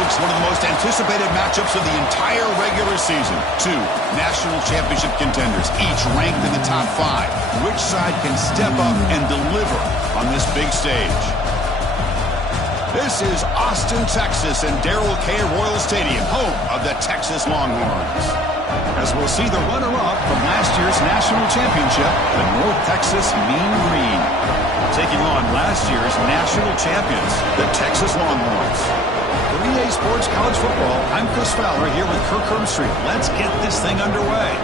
folks, one of the most anticipated matchups of the entire regular season. Two national championship contenders, each ranked in the top 5. Which side can step up and deliver on this big stage? This is Austin, Texas, and Darrell K. Royal Stadium, home of the Texas Longhorns. As we'll see the runner-up from last year's national championship, the North Texas Mean Green, taking on last year's national champions, the Texas Longhorns. For EA Sports College Football, I'm Chris Fowler here with Kirk Herbstreit. Let's get this thing underway.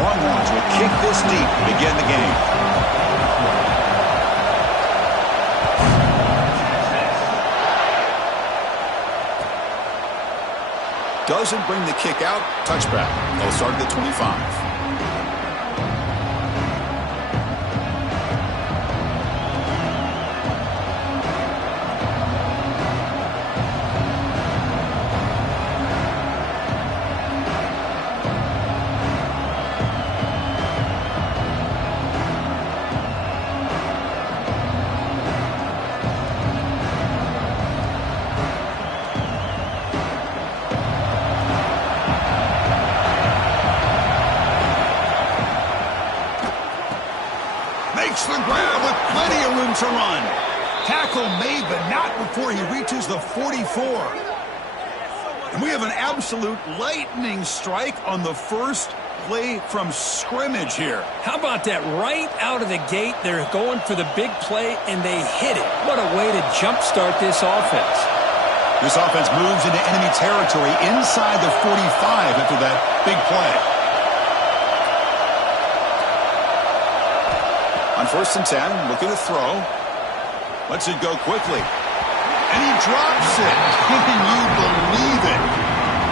Longhorns will kick this deep to begin the game. Doesn't bring the kick out. Touchback. They'll start at the 25. Makes the grab with plenty of room to run. Tackle made, but not before he reaches the 44. And we have an absolute lightning strike on the first play from scrimmage here. How about that? Right out of the gate, they're going for the big play, and they hit it. What a way to jumpstart this offense. This offense moves into enemy territory inside the 45 after that big play. On 1st and 10, looking to throw. Lets it go quickly. And he drops it. Can you believe it?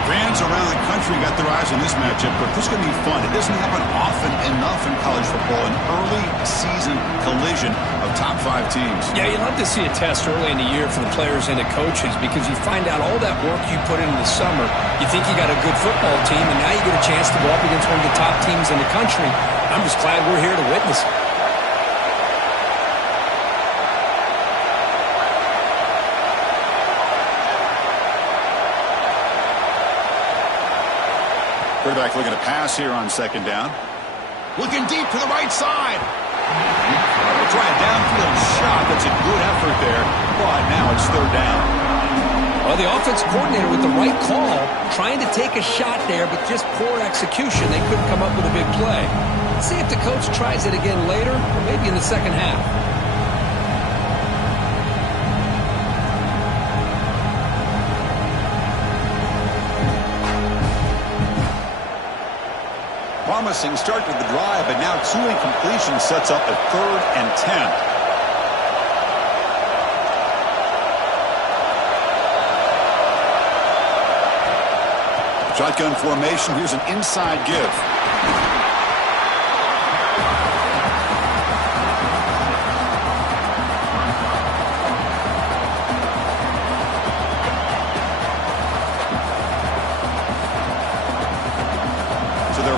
Fans around the country got their eyes on this matchup, but this is going to be fun. It doesn't happen often enough in college football, an early season collision of top 5 teams. Yeah, you love to see a test early in the year for the players and the coaches because you find out all that work you put in the summer. You think you got a good football team, and now you get a chance to go up against one of the top teams in the country. I'm just glad we're here to witness it. Quarterback looking to pass here on 2nd down. Looking deep to the right side. We'll try a downfield shot. That's a good effort there, but now it's 3rd down. Well, the offense coordinator with the right call, trying to take a shot there, but just poor execution. They couldn't come up with a big play. Let's see if the coach tries it again later, or maybe in the second half. Promising start to the drive, but now 2 incompletions sets up a 3rd and 10. Shotgun formation. Here's an inside give.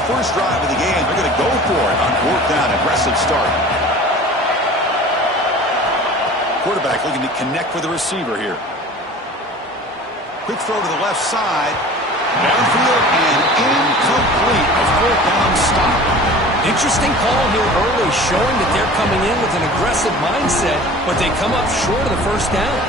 First drive of the game, they're going to go for it on 4th down. Aggressive start. Quarterback looking to connect with the receiver here. Quick throw to the left side. Downfield and incomplete. A 4th down stop. Interesting call here early, showing that they're coming in with an aggressive mindset, but they come up short of the 1st down.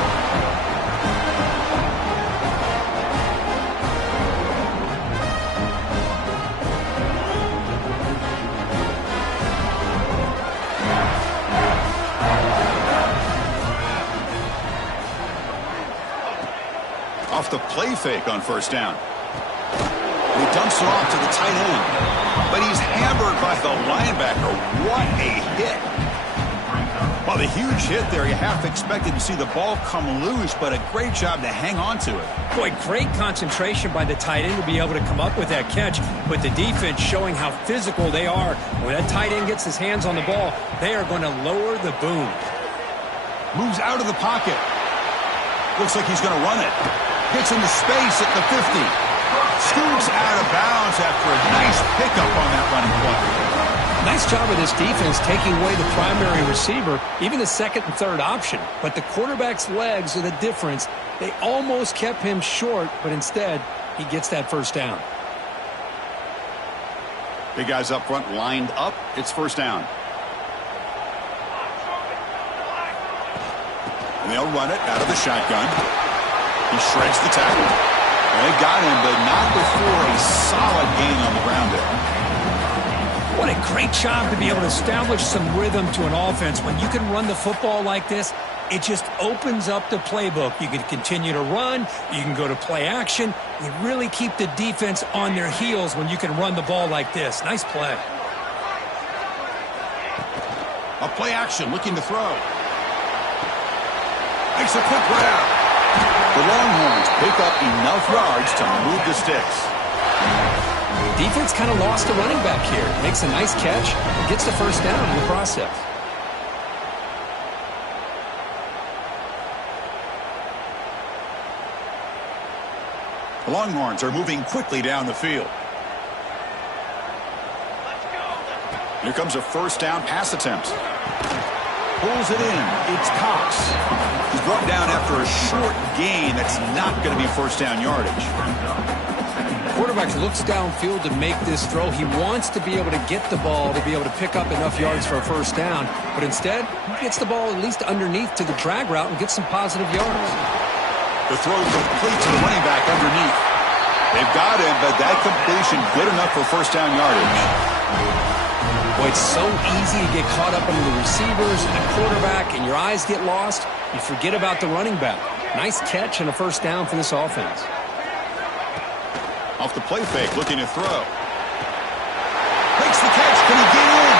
Off the play fake on 1st down. He dumps it off to the tight end. But he's hammered by the linebacker. What a hit. Well, the huge hit there, you half expected to see the ball come loose, but a great job to hang on to it. Boy, great concentration by the tight end to be able to come up with that catch, but the defense showing how physical they are. When that tight end gets his hands on the ball, they are going to lower the boom. Moves out of the pocket. Looks like he's going to run it. Gets into space at the 50. Scoots out of bounds after a nice pickup on that running play. Nice job of this defense taking away the primary receiver, even the second and third option. But the quarterback's legs are the difference. They almost kept him short, but instead, he gets that first down. Big guys up front lined up. It's first down. And they'll run it out of the shotgun. He shreds the tackle. They got him, but not before a solid gain on the ground there. What a great job to be able to establish some rhythm to an offense. When you can run the football like this, it just opens up the playbook. You can continue to run. You can go to play action. You really keep the defense on their heels when you can run the ball like this. Nice play. A play action looking to throw. Makes a quick grab. The Longhorns pick up enough yards to move the sticks. Defense kind of lost a running back here. Makes a nice catch and gets the first down in the process. The Longhorns are moving quickly down the field. Here comes a first down pass attempt. Pulls it in. It's Cox. He's brought down after a short gain. That's not going to be first down yardage. Quarterback looks downfield to make this throw. He wants to be able to get the ball to be able to pick up enough yards for a first down. But instead, he gets the ball at least underneath to the drag route and gets some positive yards. The throw complete to the running back underneath. They've got him, but that completion good enough for first down yardage. Boy, it's so easy to get caught up under the receivers and the quarterback, and your eyes get lost. You forget about the running back. Nice catch and a first down for this offense. Off the play fake, looking to throw. Makes the catch. Can he get in?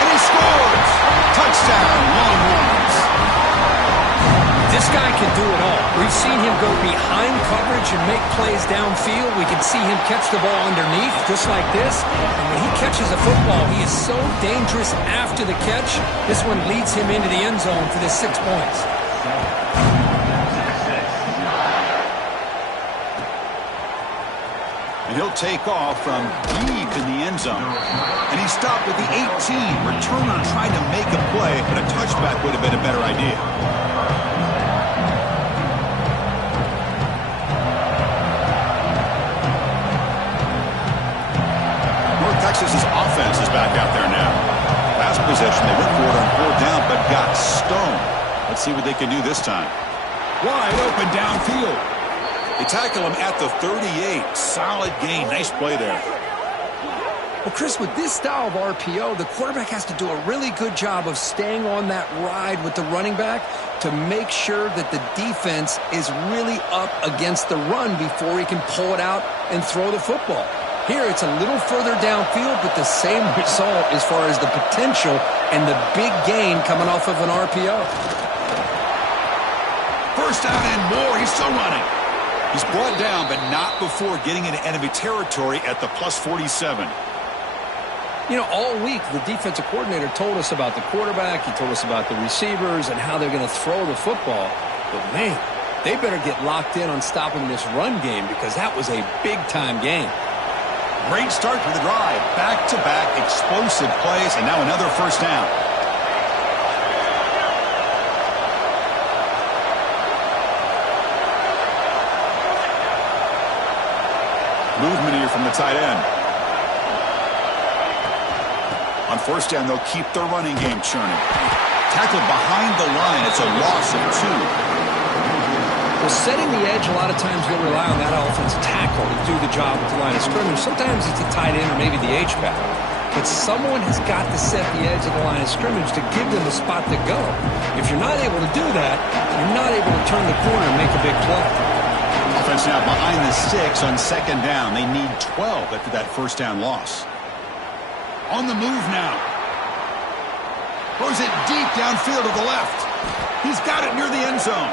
And he scores! Touchdown, Longhorns. This guy can do it all. We've seen him go behind coverage and make plays downfield. We can see him catch the ball underneath, just like this. And when he catches a football, he is so dangerous after the catch. This one leads him into the end zone for the 6 points. And he'll take off from deep in the end zone. And he stopped at the 18. Returner tried to make a play, but a touchback would have been a better idea. North Texas's offense is back out there now. Last possession, they went for it on 4th down, but got stoned. Let's see what they can do this time. Wide open downfield. They tackle him at the 38. Solid gain. Nice play there. Well, Chris, with this style of RPO, the quarterback has to do a really good job of staying on that ride with the running back to make sure that the defense is really up against the run before he can pull it out and throw the football. Here, it's a little further downfield, but the same result as far as the potential and the big gain coming off of an RPO. First down and more. He's still running. He's brought down, but not before getting into enemy territory at the +47. You know, all week, the defensive coordinator told us about the quarterback. He told us about the receivers and how they're going to throw the football. But, man, they better get locked in on stopping this run game because that was a big-time game. Great start to the drive. Back-to-back explosive plays, and now another first down. Movement here from the tight end. On first down, they'll keep their running game churning. Tackled behind the line. It's a loss of 2. Well, setting the edge, a lot of times you'll rely on that offensive tackle to do the job at the line of scrimmage. Sometimes it's a tight end or maybe the H-back. But someone has got to set the edge of the line of scrimmage to give them a spot to go. If you're not able to do that, you're not able to turn the corner and make a big play. Offense now behind the 6 on second down. They need 12 after that first down loss. On the move now. Throws it deep downfield to the left. He's got it near the end zone.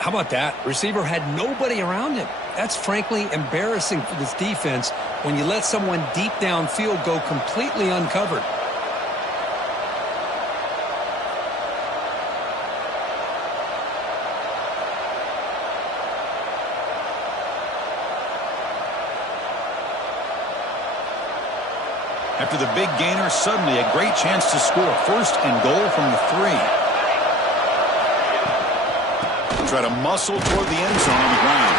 How about that? Receiver had nobody around him. That's frankly embarrassing for this defense when you let someone deep downfield go completely uncovered. After the big gainer, suddenly a great chance to score. 1st and goal from the 3. Try to muscle toward the end zone on the ground.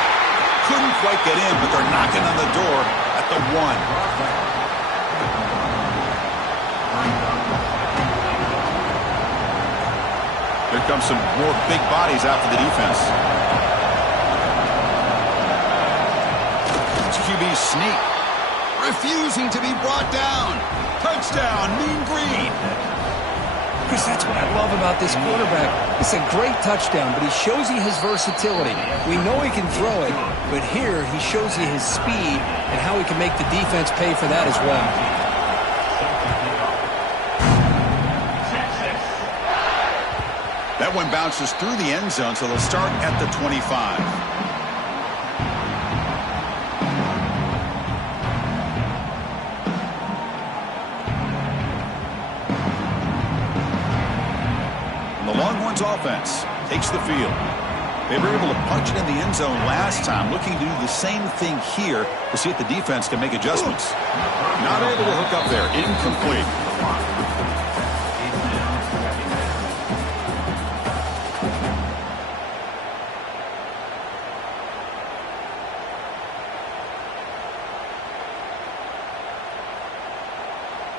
Couldn't quite get in, but they're knocking on the door at the 1. Here comes some more big bodies out for the defense. It's QB sneak. Refusing to be brought down. Touchdown, Mean Green. Chris, that's what I love about this quarterback. It's a great touchdown, but he shows you his versatility. We know he can throw it, but here he shows you his speed and how he can make the defense pay for that as well. That one bounces through the end zone, so they'll start at the 25. Longhorns offense takes the field. They were able to punch it in the end zone last time, looking to do the same thing here to see if the defense can make adjustments. Not able to hook up there. Incomplete.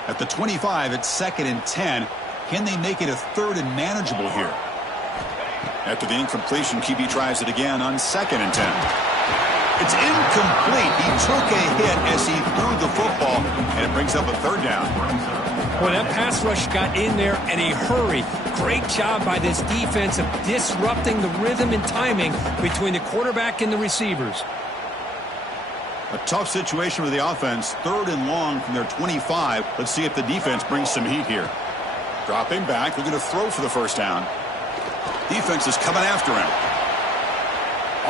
At the 25, it's 2nd and 10. Can they make it a 3rd and manageable here? After the incompletion, QB tries it again on 2nd and 10. It's incomplete. He took a hit as he threw the football, and it brings up a 3rd down. Boy, that pass rush got in there in a hurry. Great job by this defense of disrupting the rhythm and timing between the quarterback and the receivers. A tough situation for the offense. 3rd and long from their 25. Let's see if the defense brings some heat here. Dropping back, looking to throw for the 1st down. Defense is coming after him.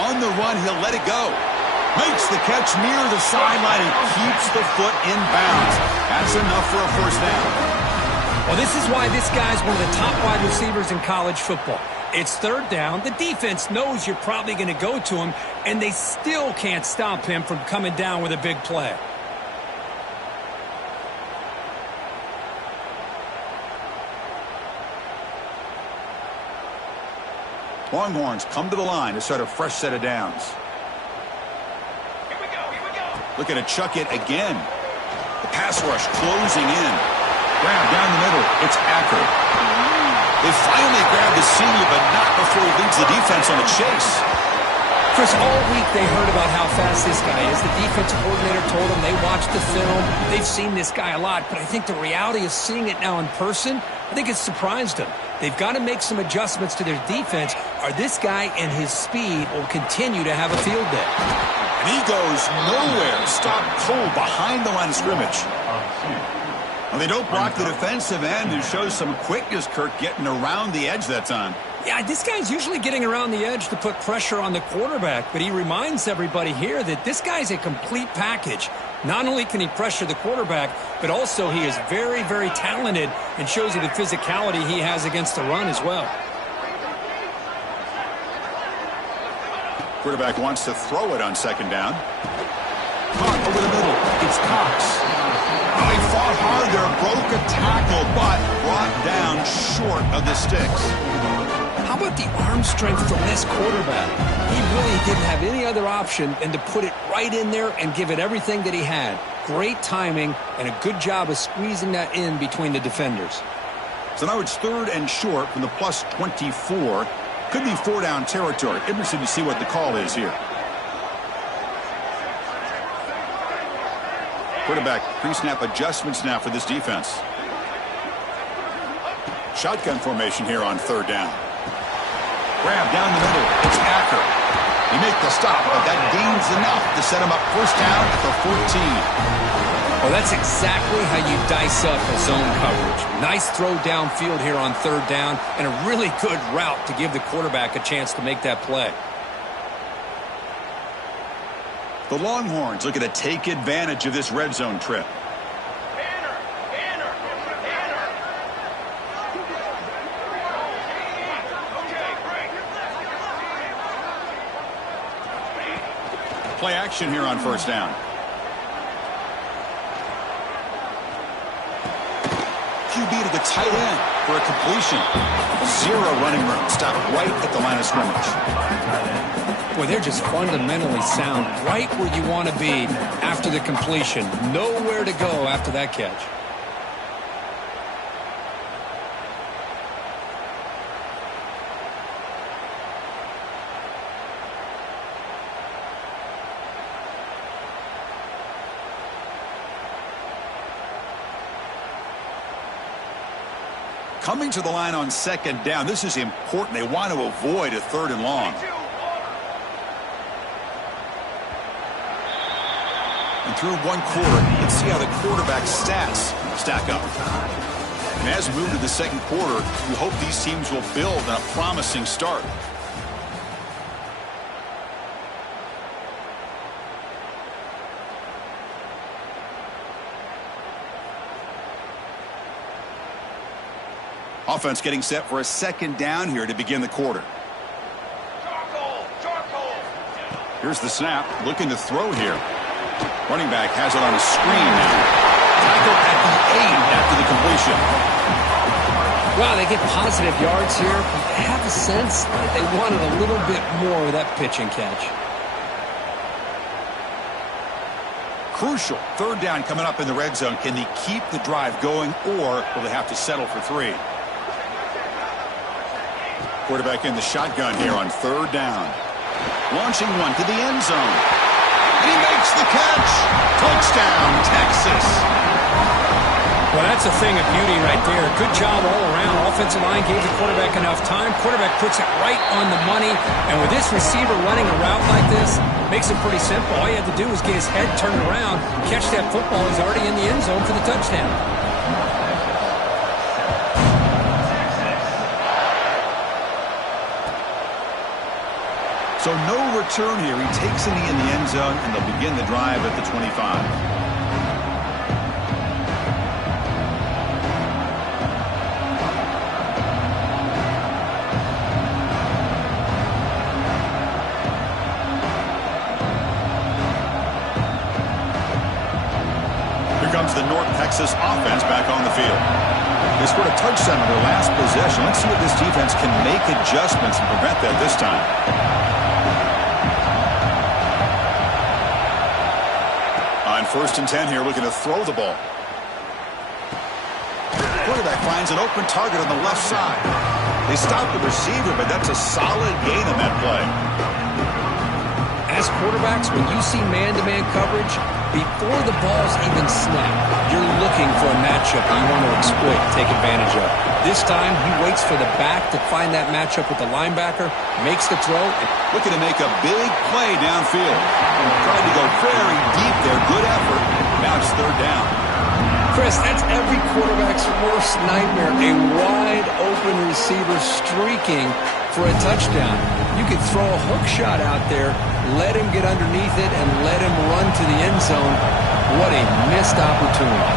On the run, he'll let it go. Makes the catch near the sideline and keeps the foot in bounds. That's enough for a 1st down. Well, this is why this guy's one of the top wide receivers in college football. It's 3rd down. The defense knows you're probably going to go to him, and they still can't stop him from coming down with a big play. Longhorns come to the line to start a fresh set of downs. Here we go. Looking to chuck it again. The pass rush closing in. Grab down the middle. It's Acker. They finally grab the senior, but not before he leads the defense on a chase. Chris, all week they heard about how fast this guy is. The defensive coordinator told them they watched the film. They've seen this guy a lot, but I think the reality of seeing it now in person, I think it's surprised them. They've got to make some adjustments to their defense, or this guy and his speed will continue to have a field day. And he goes nowhere. Stopped cold behind the line of scrimmage. Well, they don't block the defensive end, who shows some quickness, Kirk, getting around the edge that time. Yeah, this guy's usually getting around the edge to put pressure on the quarterback, but he reminds everybody here that this guy's a complete package. Not only can he pressure the quarterback, but also he is very, very talented and shows you the physicality he has against the run as well. Quarterback wants to throw it on 2nd down. Caught over the middle. It's Cox. Oh, he fought hard there, broke a tackle, but brought down short of the sticks. How about the arm strength from this quarterback? He really didn't have any other option than to put it right in there and give it everything that he had. Great timing and a good job of squeezing that in between the defenders. So now it's 3rd and short from the plus 24. Could be 4-down territory. Interested to see what the call is here. Quarterback pre-snap adjustments now for this defense. Shotgun formation here on 3rd down. Grab down the middle. It's Acker. He made the stop, but that gains enough to set him up first down at the 14. Well, that's exactly how you dice up a zone coverage. Nice throw downfield here on third down, and a really good route to give the quarterback a chance to make that play. The Longhorns looking to take advantage of this red zone trip. Play action here on first down. QB to the tight end for a completion. Zero running room. Stop right at the line of scrimmage. Boy, they're just fundamentally sound right where you want to be after the completion. Nowhere to go after that catch. Coming to the line on second down. This is important. They want to avoid a third and long. And through one quarter, let's see how the quarterback's stats stack up. And as we move to the second quarter, we hope these teams will build on a promising start. Offense getting set for a second down here to begin the quarter. Here's the snap. Looking to throw here. Running back has it on a screen now. Tackle at the 8 after the completion. Well, they get positive yards here, but I have a sense that they wanted a little bit more of that pitch and catch. Crucial. Third down coming up in the red zone. Can they keep the drive going, or will they have to settle for 3? Quarterback in the shotgun here on third down. Launching one to the end zone. And he makes the catch. Touchdown, Texas. Well, that's a thing of beauty right there. Good job all around. Offensive line gave the quarterback enough time. Quarterback puts it right on the money. And with this receiver running a route like this, makes it pretty simple. All you have to do is get his head turned around, catch that football. He's already in the end zone for the touchdown. So no return here. He takes it in the end zone, and they'll begin the drive at the 25. Here comes the North Texas offense back on the field. They scored a touchdown in their last possession. Let's see if this defense can make adjustments and prevent that this time. On first and 10 here, looking to throw the ball. Quarterback finds an open target on the left side. They stop the receiver, but that's a solid gain on that play. As quarterbacks, when you see man-to-man coverage, before the ball's even snapped, you're looking for a matchup that you want to exploit, take advantage of. This time, he waits for the back to find that matchup with the linebacker, makes the throw. Looking to make a big play downfield. Trying to go very deep there. Good effort. Now it's third down. Chris, that's every quarterback's worst nightmare. A wide-open receiver streaking for a touchdown. You could throw a hook shot out there, let him get underneath it, and let him run to the end zone. What a missed opportunity.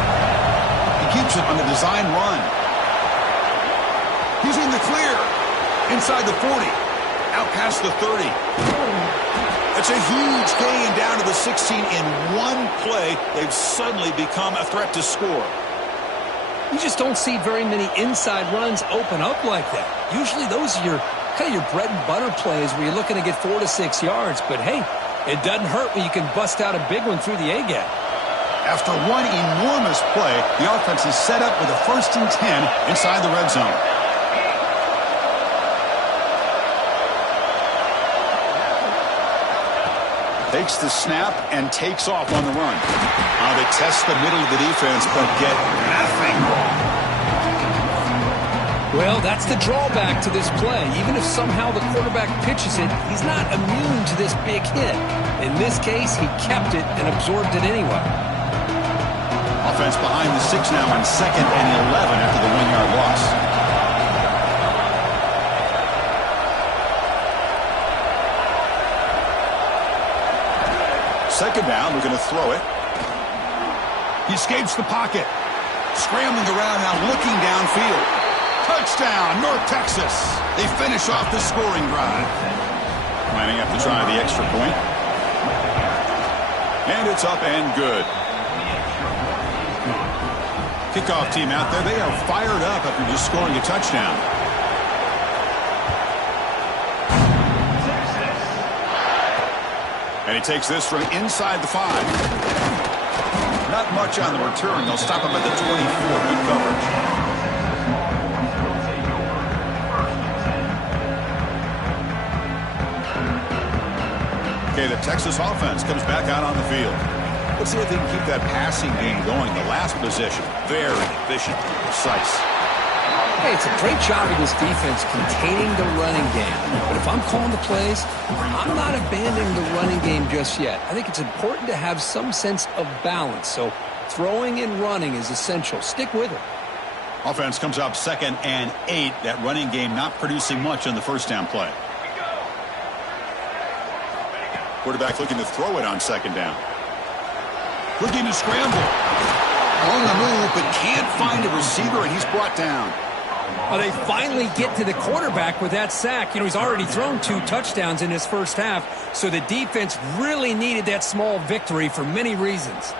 He keeps it on the design run. He's in the clear. Inside the 40. Out past the 30. That's a huge gain down to the 16 in one play. They've suddenly become a threat to score. You just don't see very many inside runs open up like that. Usually those are your kind of your bread and butter plays where you're looking to get 4 to 6 yards. But hey, it doesn't hurt when you can bust out a big one through the A-gap. After one enormous play, the offense is set up with a first and 10 inside the red zone. Takes the snap and takes off on the run. They test the middle of the defense, but get nothing. Well, that's the drawback to this play. Even if somehow the quarterback pitches it, he's not immune to this big hit. In this case, he kept it and absorbed it anyway. Offense behind the 6 now on 2nd and 11 after the 1-yard loss. Second down, we're going to throw it. He escapes the pocket. Scrambling around now, looking downfield. Touchdown, North Texas. They finish off the scoring drive. Lining up to try the extra point. And it's up and good. Kickoff team out there, they are fired up after just scoring a touchdown. And he takes this from inside the 5. Not much on the return. They'll stop him at the 24. Good coverage. Okay, the Texas offense comes back out on the field. Let's see if they can keep that passing game going. The last possession, very efficient, precise. Hey, it's a great job of this defense containing the running game. But if I'm calling the plays, I'm not abandoning the running game just yet. I think it's important to have some sense of balance. So throwing and running is essential. Stick with it. Offense comes up 2nd and 8. That running game not producing much on the first down play. Quarterback looking to throw it on 2nd down. Looking to scramble. On the move, but can't find a receiver, and he's brought down. Well, they finally get to the quarterback with that sack. You know, he's already thrown 2 touchdowns in his first half, so the defense really needed that small victory for many reasons.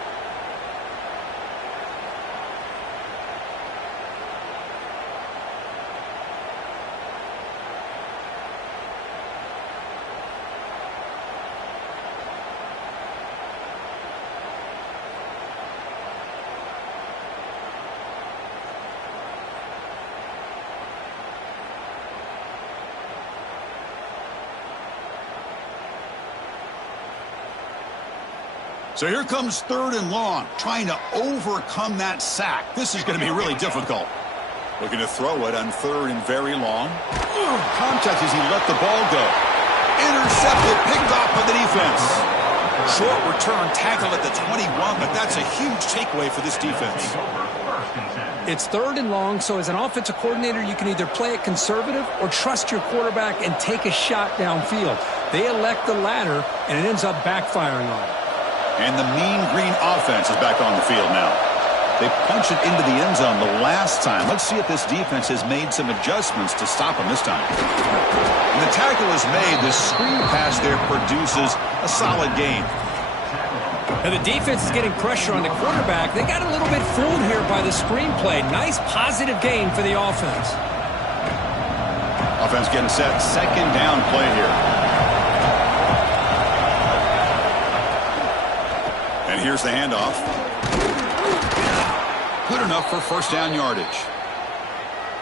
So here comes 3rd and long, trying to overcome that sack. This is going to be really difficult. Looking to throw it on 3rd and very long. Contact as he let the ball go. Intercepted, picked off by the defense. Short return, tackle at the 21, but that's a huge takeaway for this defense. It's 3rd and long, so as an offensive coordinator, you can either play it conservative or trust your quarterback and take a shot downfield. They elect the latter, and it ends up backfiring on them. And the mean green offense is back on the field now. They punched it into the end zone the last time. Let's see if this defense has made some adjustments to stop them this time. When the tackle is made, the screen pass there produces a solid gain. Now the defense is getting pressure on the quarterback. They got a little bit fooled here by the screen play. Nice positive gain for the offense. Offense getting set. 2nd down play here. And here's the handoff. Good enough for 1st down yardage.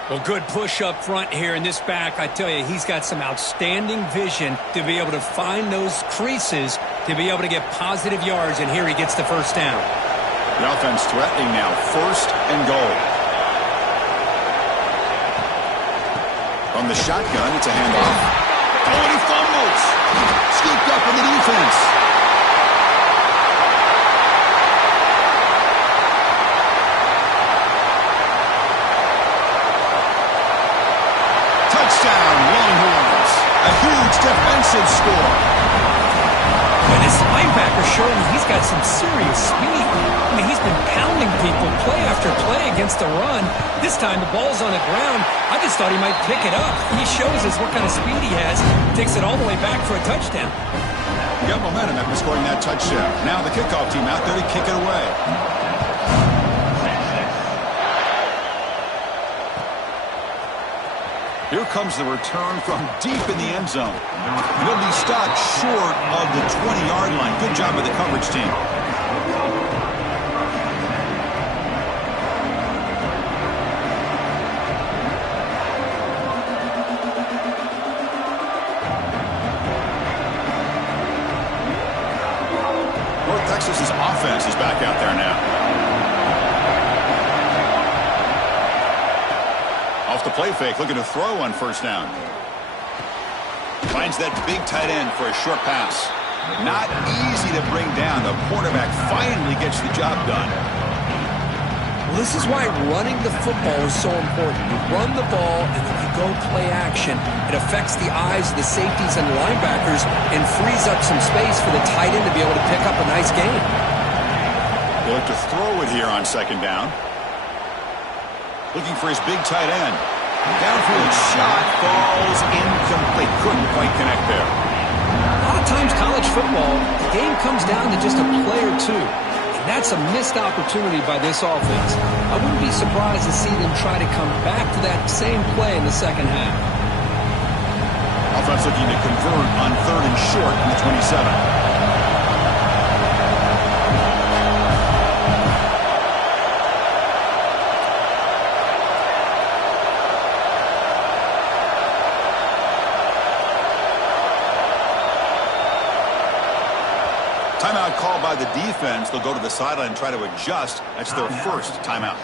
Well, good push up front here in this back. I tell you, he's got some outstanding vision to be able to find those creases to be able to get positive yards, and here he gets the 1st down. The offense threatening now, 1st and goal. From the shotgun, it's a handoff. Oh, and he fumbles. Scooped up in the defense. Touchdown, Longhorns. A huge defensive score. And this linebacker showing he's got some serious speed. I mean, he's been pounding people play after play against the run. This time the ball's on the ground. I just thought he might pick it up. He shows us what kind of speed he has. Takes it all the way back for a touchdown. Got momentum after scoring that touchdown. Now the kickoff team out there to kick it away. Here comes the return from deep in the end zone. And he'll be stopped short of the 20-yard line. Good job by the coverage team. North Texas's offense is back out there now. Off the play fake, looking to throw on first down. Finds that big tight end for a short pass. Not easy to bring down. The quarterback finally gets the job done. Well, this is why running the football is so important. You run the ball, and then you go play action. It affects the eyes of the safeties and linebackers and frees up some space for the tight end to be able to pick up a nice gain. They look to throw it here on second down. Looking for his big tight end. Downfield shot falls incomplete. Couldn't quite connect there. A lot of times college football, the game comes down to just a play or two. And that's a missed opportunity by this offense. I wouldn't be surprised to see them try to come back to that same play in the second half. Offense looking to convert on third and short from the 27. Timeout called by the defense. They'll go to the sideline and try to adjust. That's their first timeout.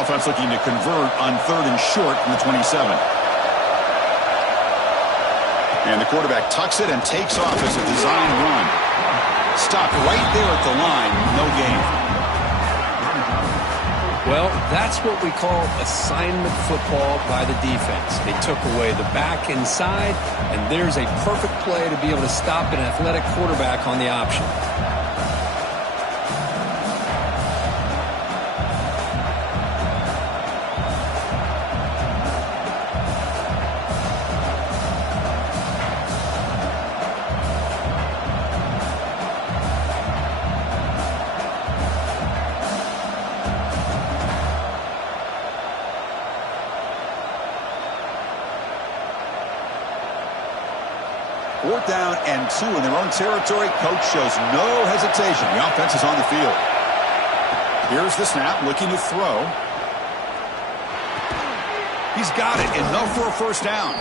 Offense looking to convert on third and short from the 27. And the quarterback tucks it and takes off as a design run. Stopped right there at the line. No gain. Well, that's what we call assignment football by the defense. They took away the back inside, and there's a perfect play to be able to stop an athletic quarterback on the option. Fourth down and 2 in their own territory. Coach shows no hesitation. The offense is on the field. Here's the snap, looking to throw. He's got it. Enough for a first down.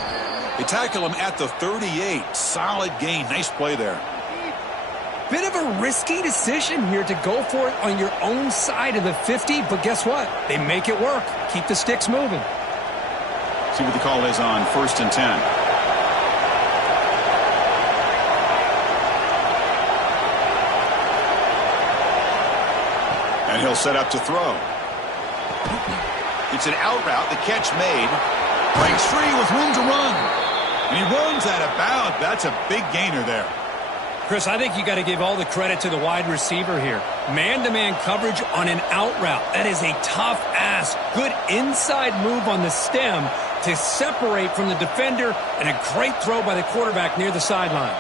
They tackle him at the 38. Solid gain. Nice play there. Bit of a risky decision here to go for it on your own side of the 50, but guess what? They make it work. Keep the sticks moving. See what the call is on first and 10. And he'll set up to throw. It's an out route. The catch made. Breaks free with room to run. And he runs out of bounds. That's a big gainer there. Chris, I think you got to give all the credit to the wide receiver here. Man-to-man coverage on an out route. That is a tough ask. Good inside move on the stem to separate from the defender, and a great throw by the quarterback near the sideline.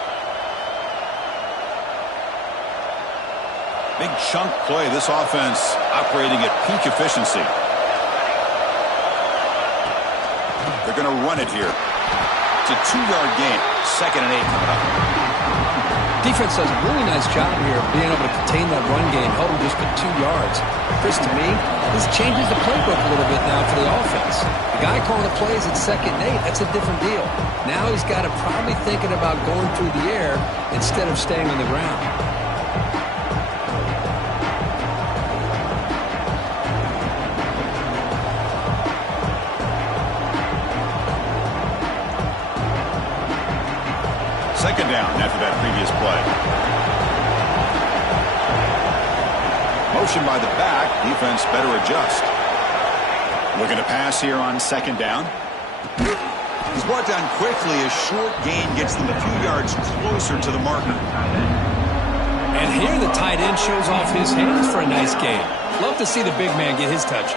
Big chunk play. This offense operating at peak efficiency. They're going to run it here. It's a 2-yard gain. Second and 8 coming up. Defense does a really nice job here of being able to contain that run game, held him just for 2 yards. Chris, to me, this changes the playbook a little bit now for the offense. The guy calling the plays at second and 8, that's a different deal. Now he's got to probably thinking about going through the air instead of staying on the ground. Second down after that previous play. Motion by the back. Defense better adjust. Looking to pass here on second down. He's brought down quickly. A short gain gets them a few yards closer to the marker. And here the tight end shows off his hands for a nice gain. Love to see the big man get his touches.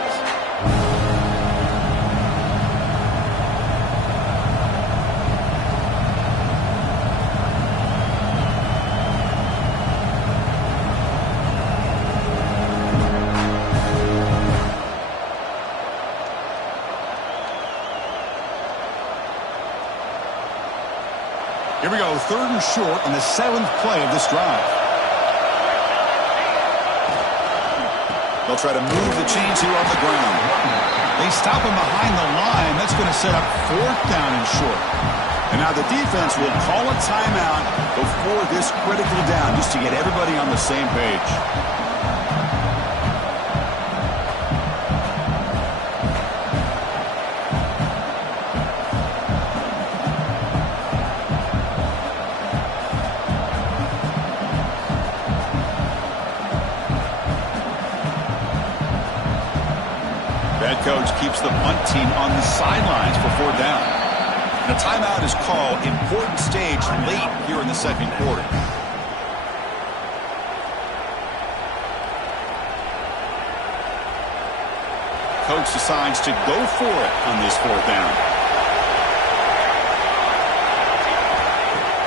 Here we go, third and short on the 7th play of this drive. They'll try to move the chains here on the ground. They stop him behind the line. That's going to set up 4th down and short. And now the defense will call a timeout before this critical down just to get everybody on the same page. Head coach keeps the punt team on the sidelines for 4th down. And a timeout is called. Important stage late here in the second quarter. Coach decides to go for it on this 4th down.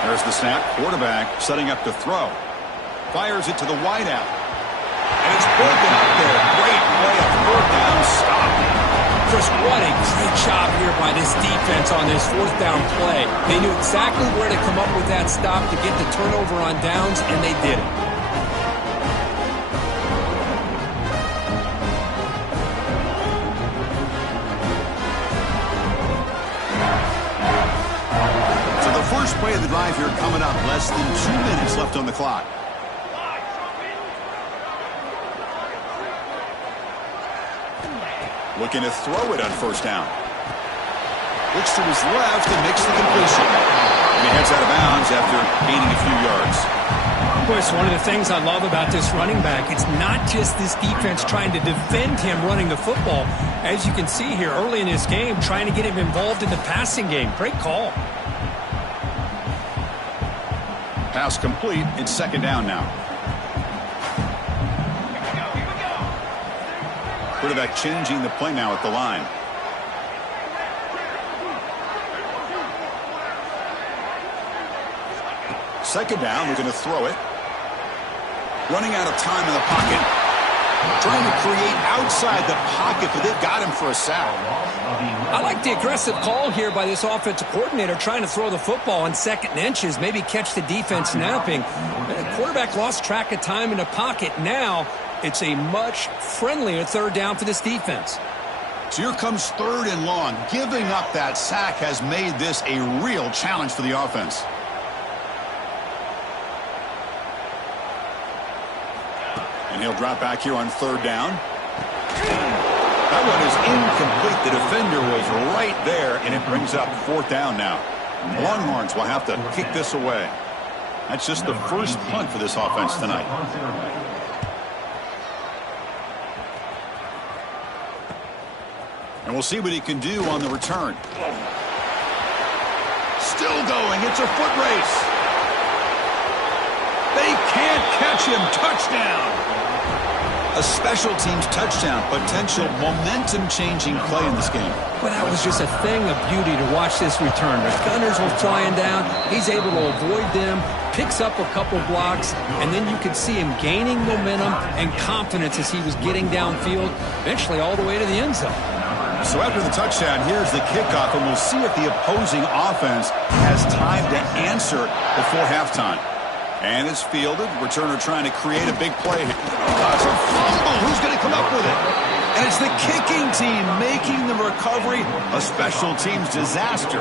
There's the snap. Quarterback setting up to throw. Fires it to the wideout. And it's broken up there. Great play on 4th down. Stop. Chris, what a great job here by this defense on this 4th down play. They knew exactly where to come up with that stop to get the turnover on downs, and they did it. So the first play of the drive here coming up. Less than 2 minutes left on the clock. Looking to throw it on 1st down. Looks to his left and makes the completion. And he heads out of bounds after gaining a few yards. Boy, it's one of the things I love about this running back. It's not just this defense trying to defend him running the football. As you can see here early in this game, trying to get him involved in the passing game. Great call. Pass complete. It's 2nd down now. Quarterback changing the play now at the line. Second down, we're going to throw it. Running out of time in the pocket. Trying to create outside the pocket, but they've got him for a sack. I like the aggressive call here by this offensive coordinator trying to throw the football on 2nd and inches, maybe catch the defense napping. The quarterback lost track of time in the pocket. Now it's a much friendlier 3rd down for this defense. So here comes 3rd and long. Giving up that sack has made this a real challenge for the offense. And he'll drop back here on 3rd down. That one is incomplete. The defender was right there, and it brings up 4th down now. The Longhorns will have to kick this away. That's just the first punt for this offense tonight. And we'll see what he can do on the return. Still going. It's a foot race. They can't catch him. Touchdown. A special teams touchdown. Potential momentum-changing play in this game. But that was just a thing of beauty to watch this return. The gunners were flying down. He's able to avoid them, picks up a couple blocks, and then you could see him gaining momentum and confidence as he was getting downfield, eventually all the way to the end zone. So after the touchdown, here's the kickoff, and we'll see if the opposing offense has time to answer before halftime. And it's fielded. Returner trying to create a big play. Oh, it's a fumble. Who's going to come up with it? And it's the kicking team making the recovery a special teams disaster.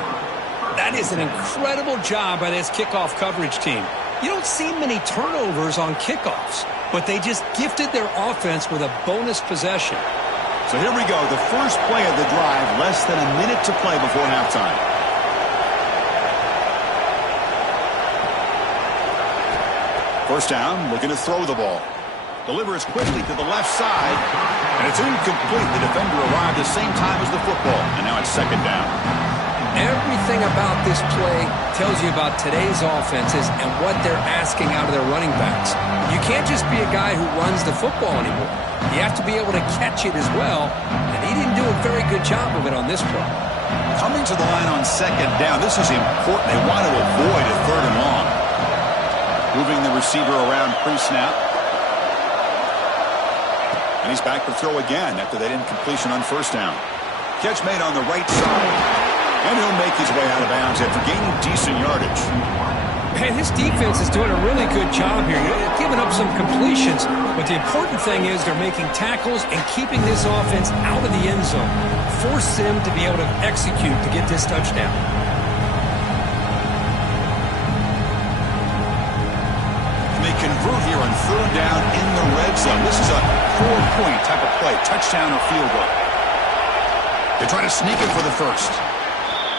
That is an incredible job by this kickoff coverage team. You don't see many turnovers on kickoffs, but they just gifted their offense with a bonus possession. So here we go, the first play of the drive, less than a minute to play before halftime. First down, looking to throw the ball. Delivers quickly to the left side, and it's incomplete. The defender arrived the same time as the football, and now it's 2nd down. Everything about this play tells you about today's offenses and what they're asking out of their running backs. You can't just be a guy who runs the football anymore. You have to be able to catch it as well, and he didn't do a very good job of it on this play. Coming to the line on 2nd down, this is important. They want to avoid a 3rd and long. Moving the receiver around pre-snap. And he's back to throw again after that incompletion on 1st down. Catch made on the right side. And he'll make his way out of bounds after gaining decent yardage. And his defense is doing a really good job here. They're giving up some completions, but the important thing is they're making tackles and keeping this offense out of the end zone. Force them to be able to execute to get this touchdown. They convert here on third down in the red zone. This is a 4-point type of play, touchdown or field goal. They try to sneak it for the first.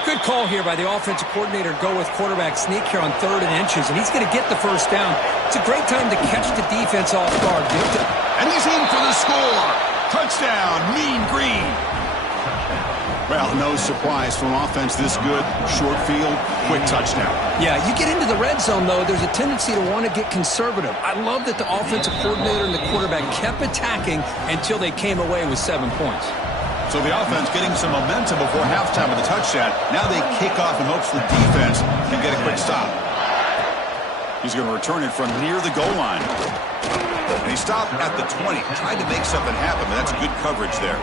Good call here by the offensive coordinator. Go with quarterback sneak here on 3rd and inches, and he's going to get the first down. It's a great time to catch the defense off guard. And he's in for the score. Touchdown, Mean Green. Well, no surprise from offense this good. Short field, quick touchdown. Yeah, you get into the red zone, though, there's a tendency to want to get conservative. I love that the offensive coordinator and the quarterback kept attacking until they came away with 7 points. So the offense getting some momentum before halftime with the touchdown. Now they kick off in hopes the defense can get a quick stop. He's going to return it from near the goal line. And he stopped at the 20. Tried to make something happen, but that's good coverage there.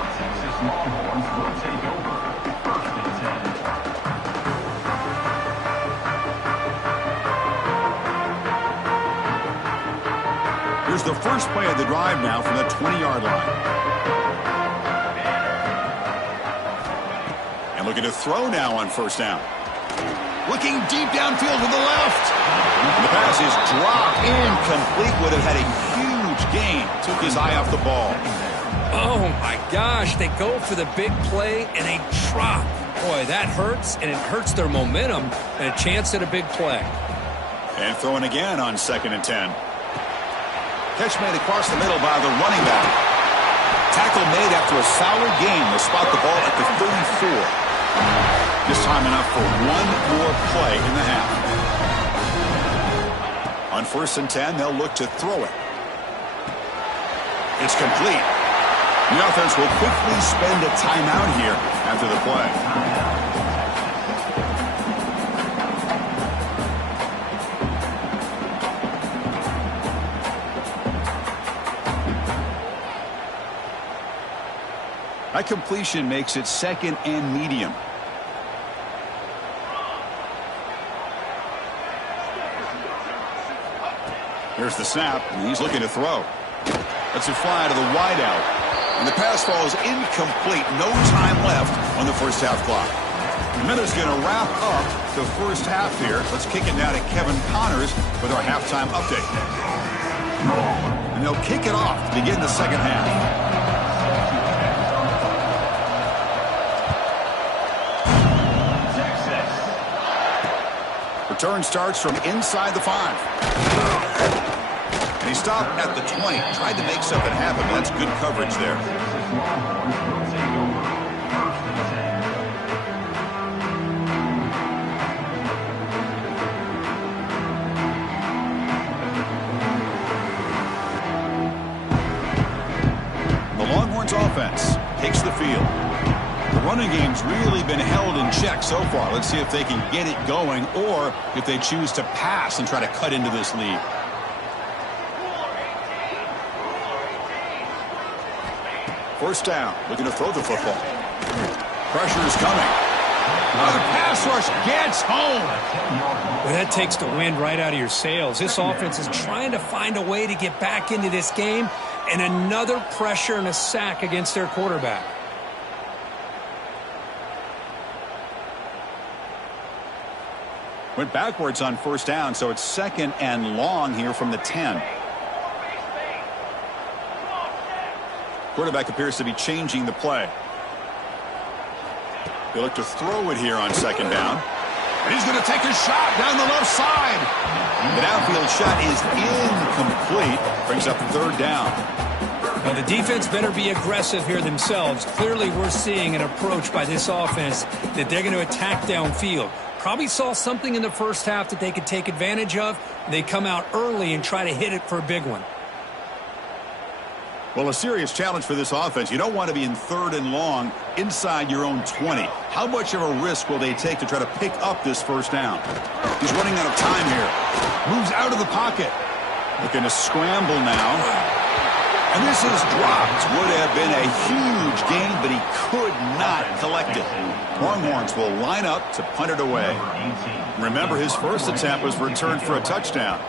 Here's the first play of the drive now from the 20-yard line. Looking to throw now on first down. Looking deep downfield to the left. The pass is dropped incomplete. Would have had a huge gain. Took his eye off the ball. Oh, my gosh. They go for the big play, and they drop. Boy, that hurts, and it hurts their momentum and a chance at a big play. And throwing again on 2nd and 10. Catch made across the middle by the running back. Tackle made after a solid gain. They'll spot the ball at the 34. This time enough for one more play in the half. On 1st and 10, they'll look to throw it. It's complete. The offense will quickly spend a timeout here after the play. That completion makes it 2nd and medium. Here's the snap, and he's looking to throw. That's a fly to the wideout. And the pass falls incomplete. No time left on the first half clock. The Minutes going to wrap up the first half here. Let's kick it now to Kevin Connors with our halftime update. And they'll kick it off to begin the second half. Return starts from inside the 5. And he stopped at the 20. Tried to make something happen, but that's good coverage there. The Longhorns offense takes the field. The running game's really been held in check so far. Let's see if they can get it going or if they choose to pass and try to cut into this lead. First down, looking to throw the football. Pressure is coming. Another pass rush gets home. Well, that takes the wind right out of your sails. This offense is trying to find a way to get back into this game, and another pressure and a sack against their quarterback. Went backwards on first down, so it's 2nd and long here from the 10. Quarterback appears to be changing the play. They look to throw it here on 2nd down. And he's going to take a shot down the left side. The downfield shot is incomplete. Brings up 3rd down. Well, the defense better be aggressive here themselves. Clearly, we're seeing an approach by this offense that they're going to attack downfield. Probably saw something in the first half that they could take advantage of. They come out early and try to hit it for a big one. Well, a serious challenge for this offense. You don't want to be in 3rd and long inside your own 20. How much of a risk will they take to try to pick up this first down? He's running out of time here. Moves out of the pocket. Looking to scramble now. And this is dropped. Would have been a huge gain, but he could not collect it. Longhorns will line up to punt it away. Remember, his first attempt was returned for a touchdown.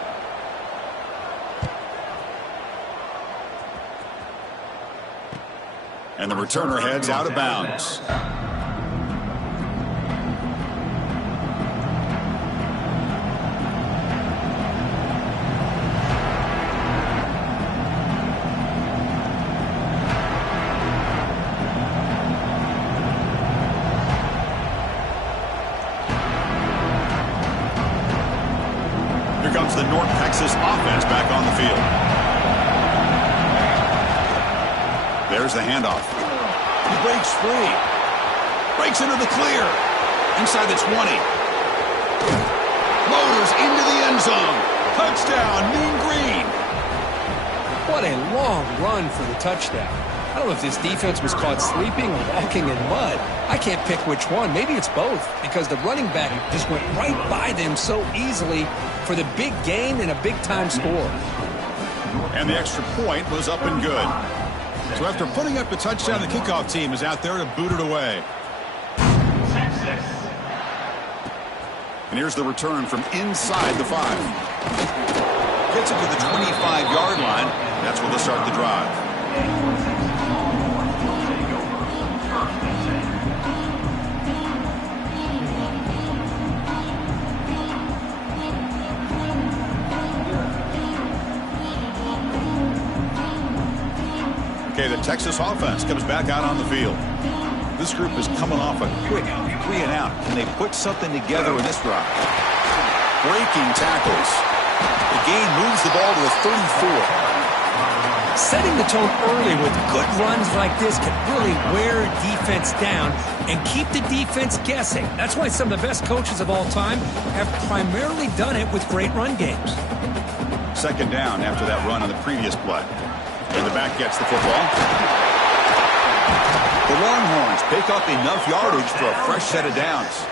And the returner heads out of bounds. Here comes the North Texas offense back on the field. There's the handoff. He breaks free. Breaks into the clear. Inside the 20. Motors into the end zone. Touchdown, Mean Green. What a long run for the touchdown. I don't know if this defense was caught sleeping or walking in mud. I can't pick which one. Maybe it's both, because the running back just went right by them so easily for the big gain and a big-time score. And the extra point was up and good. So after putting up the touchdown, the kickoff team is out there to boot it away. And here's the return from inside the 5. Gets it to the 25-yard line. That's where they'll start the drive. Okay, the Texas offense comes back out on the field. This group is coming off a quick 3 and out. Can they put something together in this drive? Breaking tackles. The gain moves the ball to the 34. Setting the tone early with good runs like this can really wear defense down and keep the defense guessing. That's why some of the best coaches of all time have primarily done it with great run games. Second down after that run on the previous play. And the back gets the football. The Longhorns pick up enough yardage for a fresh set of downs.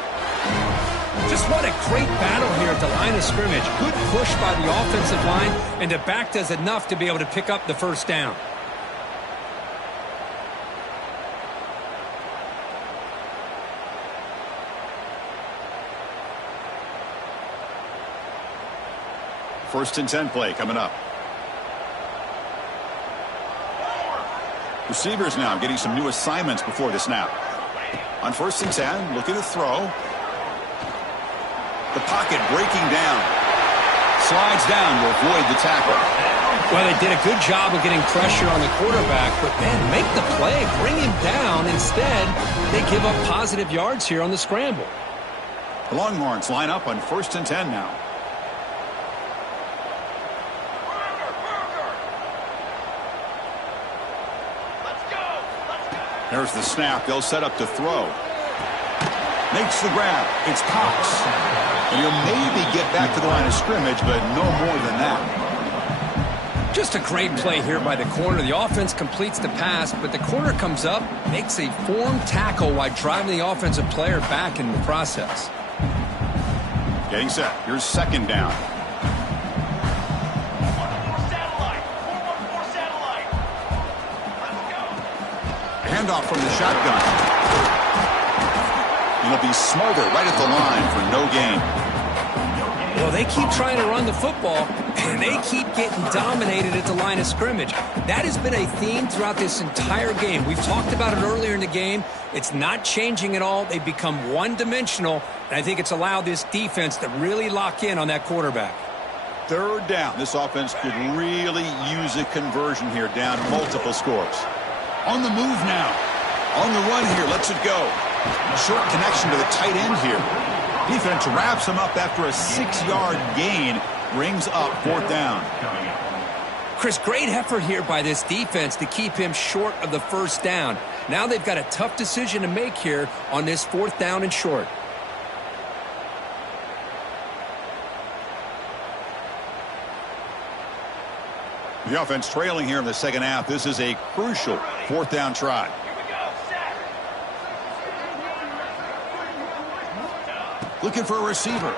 Just what a great battle here at the line of scrimmage. Good push by the offensive line, and the back does enough to be able to pick up the first down. First and 10 play coming up. Receivers now getting some new assignments before the snap. On first and 10, looking to throw. The pocket breaking down. Slides down to avoid the tackle. Well, they did a good job of getting pressure on the quarterback, but, man, make the play, bring him down. Instead, they give up positive yards here on the scramble. The Longhorns line up on first and 10 now. There's the snap. They'll set up to throw. Makes the grab. It's Cox. And he'll maybe get back to the line of scrimmage, but no more than that. Just a great play here by the corner. The offense completes the pass, but the corner comes up, makes a form tackle while driving the offensive player back in the process. Getting set. Here's second down. Handoff from the shotgun. It'll be Smolder right at the line for no gain. Well, they keep trying to run the football, and they keep getting dominated at the line of scrimmage. That has been a theme throughout this entire game. We've talked about it earlier in the game. It's not changing at all. They've become one-dimensional, and I think it's allowed this defense to really lock in on that quarterback. Third down. This offense could really use a conversion here, down multiple scores. On the move now. On the run here. Lets it go. Short connection to the tight end here. Defense wraps him up after a 6-yard gain. Brings up fourth down. Chris, great effort here by this defense to keep him short of the first down. Now they've got a tough decision to make here on this fourth down and short. The offense trailing here in the second half. This is a crucial fourth down try. Looking for a receiver.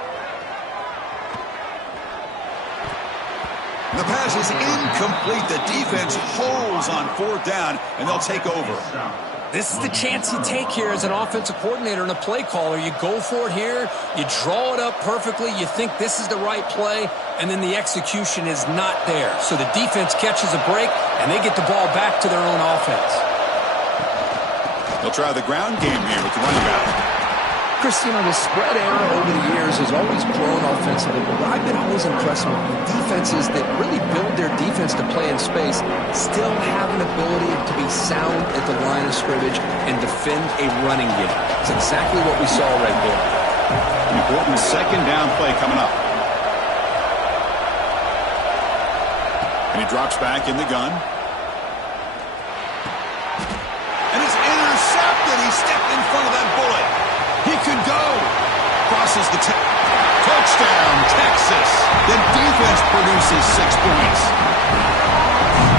The pass is incomplete. The defense holds on 4th down, and they'll take over. This is the chance you take here as an offensive coordinator and a play caller. You go for it here. You draw it up perfectly. You think this is the right play, and then the execution is not there. So the defense catches a break, and they get the ball back to their own offense. They'll try the ground game here with the running back. Chris, you know, the spread era over the years has always grown offensively, but I've been always impressed with defenses that really build their defense to play in space, still have an ability to be sound at the line of scrimmage and defend a running game. It's exactly what we saw right there. An important 2nd down play coming up. And he drops back in the gun. And it's intercepted. He stepped in front of that bullet. He could go. Crosses the touchdown, Texas. The defense produces 6 points.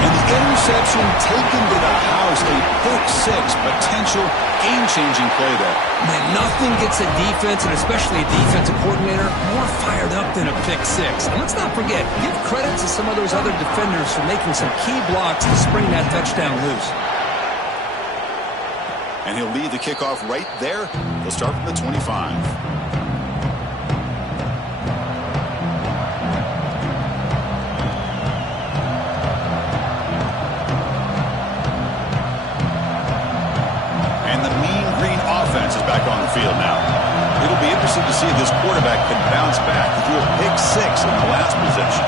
And the interception taken to the house, a pick 6, potential game-changing play there. Man, nothing gets a defense, and especially a defensive coordinator, more fired up than a pick 6. And let's not forget, give credit to some of those other defenders for making some key blocks to spring that touchdown loose. And he'll lead the kickoff right there. He'll start from the 25. And the mean green offense is back on the field now. It'll be interesting to see if this quarterback can bounce back. He threw a pick 6 in the last possession.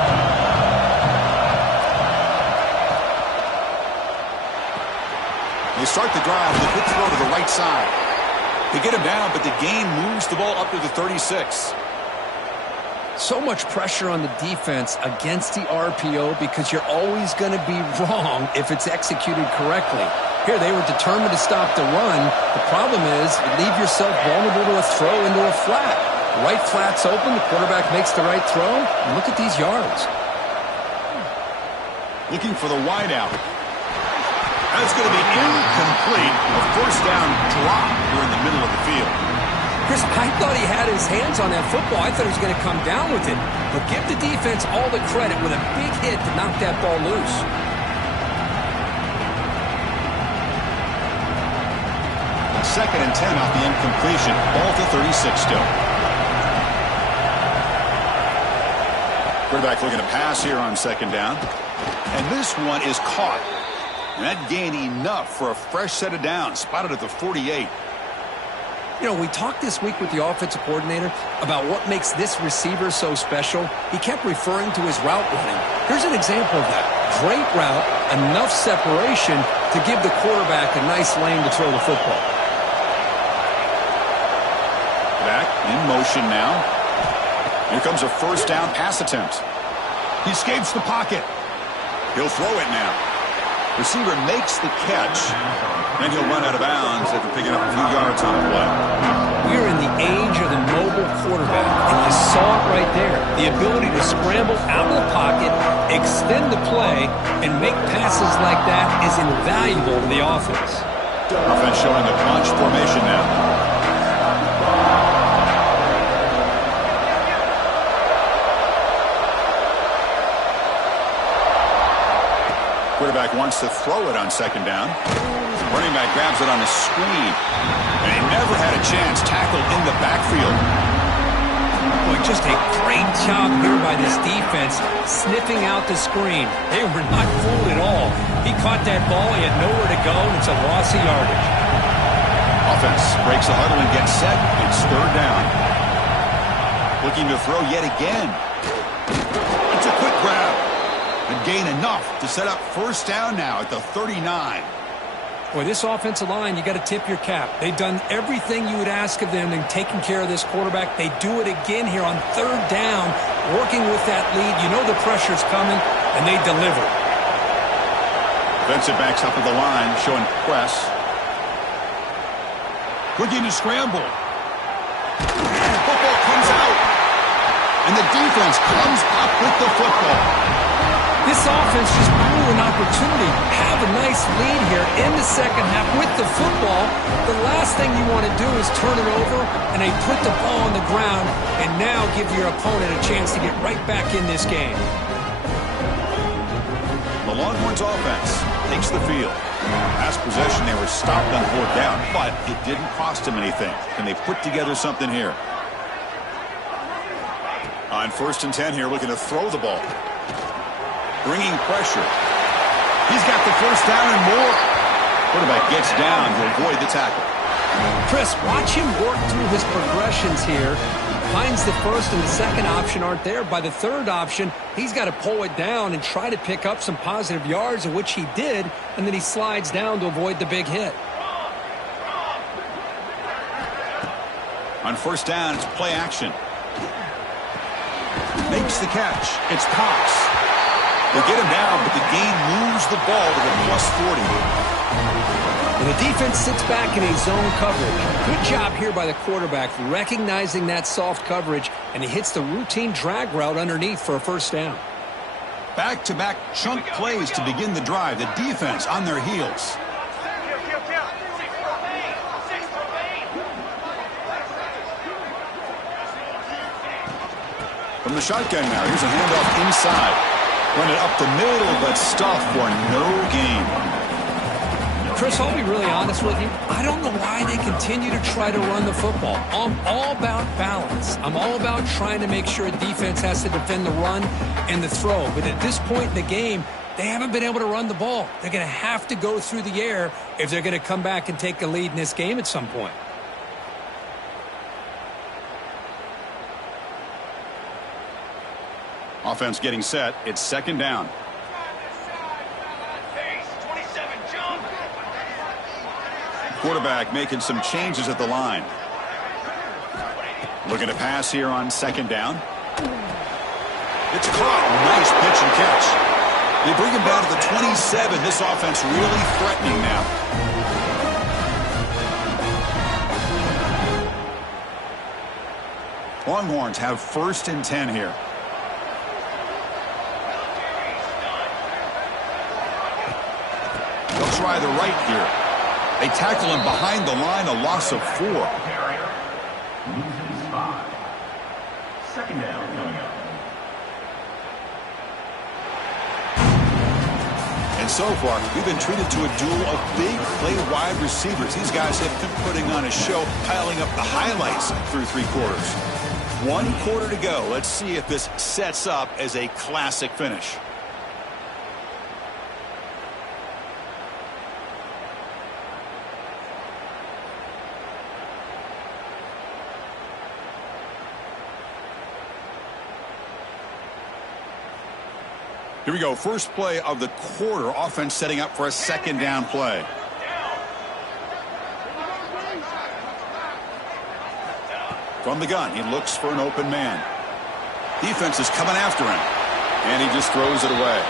They start the drive with a quick throw to the right side. They get him down, but the gain moves the ball up to the 36. So much pressure on the defense against the RPO because you're always going to be wrong if it's executed correctly. Here, they were determined to stop the run. The problem is you leave yourself vulnerable to a throw into a flat. The right flat's open. The quarterback makes the right throw. And look at these yards. Looking for the wideout. That's going to be incomplete. A 1st down drop here in the middle of the field. Chris, I thought he had his hands on that football. I thought he was going to come down with it. But give the defense all the credit with a big hit to knock that ball loose. Second and 10 off the incompletion. Ball to 36 still. Quarterback looking to pass here on 2nd down. And this one is caught. And that gained enough for a fresh set of downs. Spotted at the 48. You know, we talked this week with the offensive coordinator about what makes this receiver so special. He kept referring to his route running. Here's an example of that. Great route, enough separation to give the quarterback a nice lane to throw the football. Back in motion now. Here comes a 1st down pass attempt. He escapes the pocket. He'll throw it now. Receiver makes the catch. Then he'll run out of bounds after picking up a few yards on the play. We're in the age of the mobile quarterback, and you saw it right there. The ability to scramble out of the pocket, extend the play, and make passes like that is invaluable to the offense. Offense showing a bunch formation now. Quarterback wants to throw it on 2nd down. Running back grabs it on a screen. And he never had a chance. Tackled in the backfield. Boy, just a great job here by this defense, sniffing out the screen. They were not fooled at all. He caught that ball. He had nowhere to go, and it's a loss of yardage. Offense breaks the huddle and gets set. It's 3rd down. Looking to throw yet again. It's a quick grab. And gain enough to set up 1st down now at the 39. Boy, this offensive line, you got to tip your cap. They've done everything you would ask of them in taking care of this quarterback. They do it again here on 3rd down, working with that lead. You know the pressure's coming, and they deliver. Defensive backs up at the line, showing press. Looking to scramble. Football comes out. And the defense comes up with the football. This offense just blew an opportunity. Have a nice lead here in the 2nd half with the football. The last thing you want to do is turn it over, and they put the ball on the ground and now give your opponent a chance to get right back in this game. The Longhorns offense takes the field. Last possession, they were stopped on 4th down, but it didn't cost them anything. Can they put together something here? On 1st and 10 here, looking to throw the ball. Bringing pressure. He's got the 1st down and more. Quarterback gets down to avoid the tackle. Chris, watch him work through his progressions here. Finds the 1st and the 2nd option aren't there. By the 3rd option, he's got to pull it down and try to pick up some positive yards, of which he did, and then he slides down to avoid the big hit. On 1st down, it's play action. Makes the catch. It's Cox. They get him down, but the gain moves the ball to the +40. And the defense sits back in a zone coverage. Good job here by the quarterback, recognizing that soft coverage, and he hits the routine drag route underneath for a 1st down. Back-to-back chunk plays to begin the drive. The defense on their heels. From the shotgun now, here's a handoff inside. Run it up the middle, but stuffed for no gain. Chris, I'll be really honest with you. I don't know why they continue to try to run the football. I'm all about balance. I'm all about trying to make sure a defense has to defend the run and the throw. But at this point in the game, they haven't been able to run the ball. They're going to have to go through the air if they're going to come back and take a lead in this game at some point. Offense getting set. It's 2nd down. Quarterback making some changes at the line. Looking to pass here on 2nd down. It's caught. Nice pitch and catch. They bring him down to the 27. This offense really threatening now. Longhorns have 1st and 10 here. They'll try the right here. They tackle him behind the line, a loss of 4. Loses 5. 2nd down coming up. And so far, we've been treated to a duel of big play wide receivers. These guys have been putting on a show, piling up the highlights through 3 quarters. 1 quarter to go. Let's see if this sets up as a classic finish. Here we go. First play of the quarter. Offense setting up for a 2nd down play. From the gun, he looks for an open man. Defense is coming after him, and he just throws it away.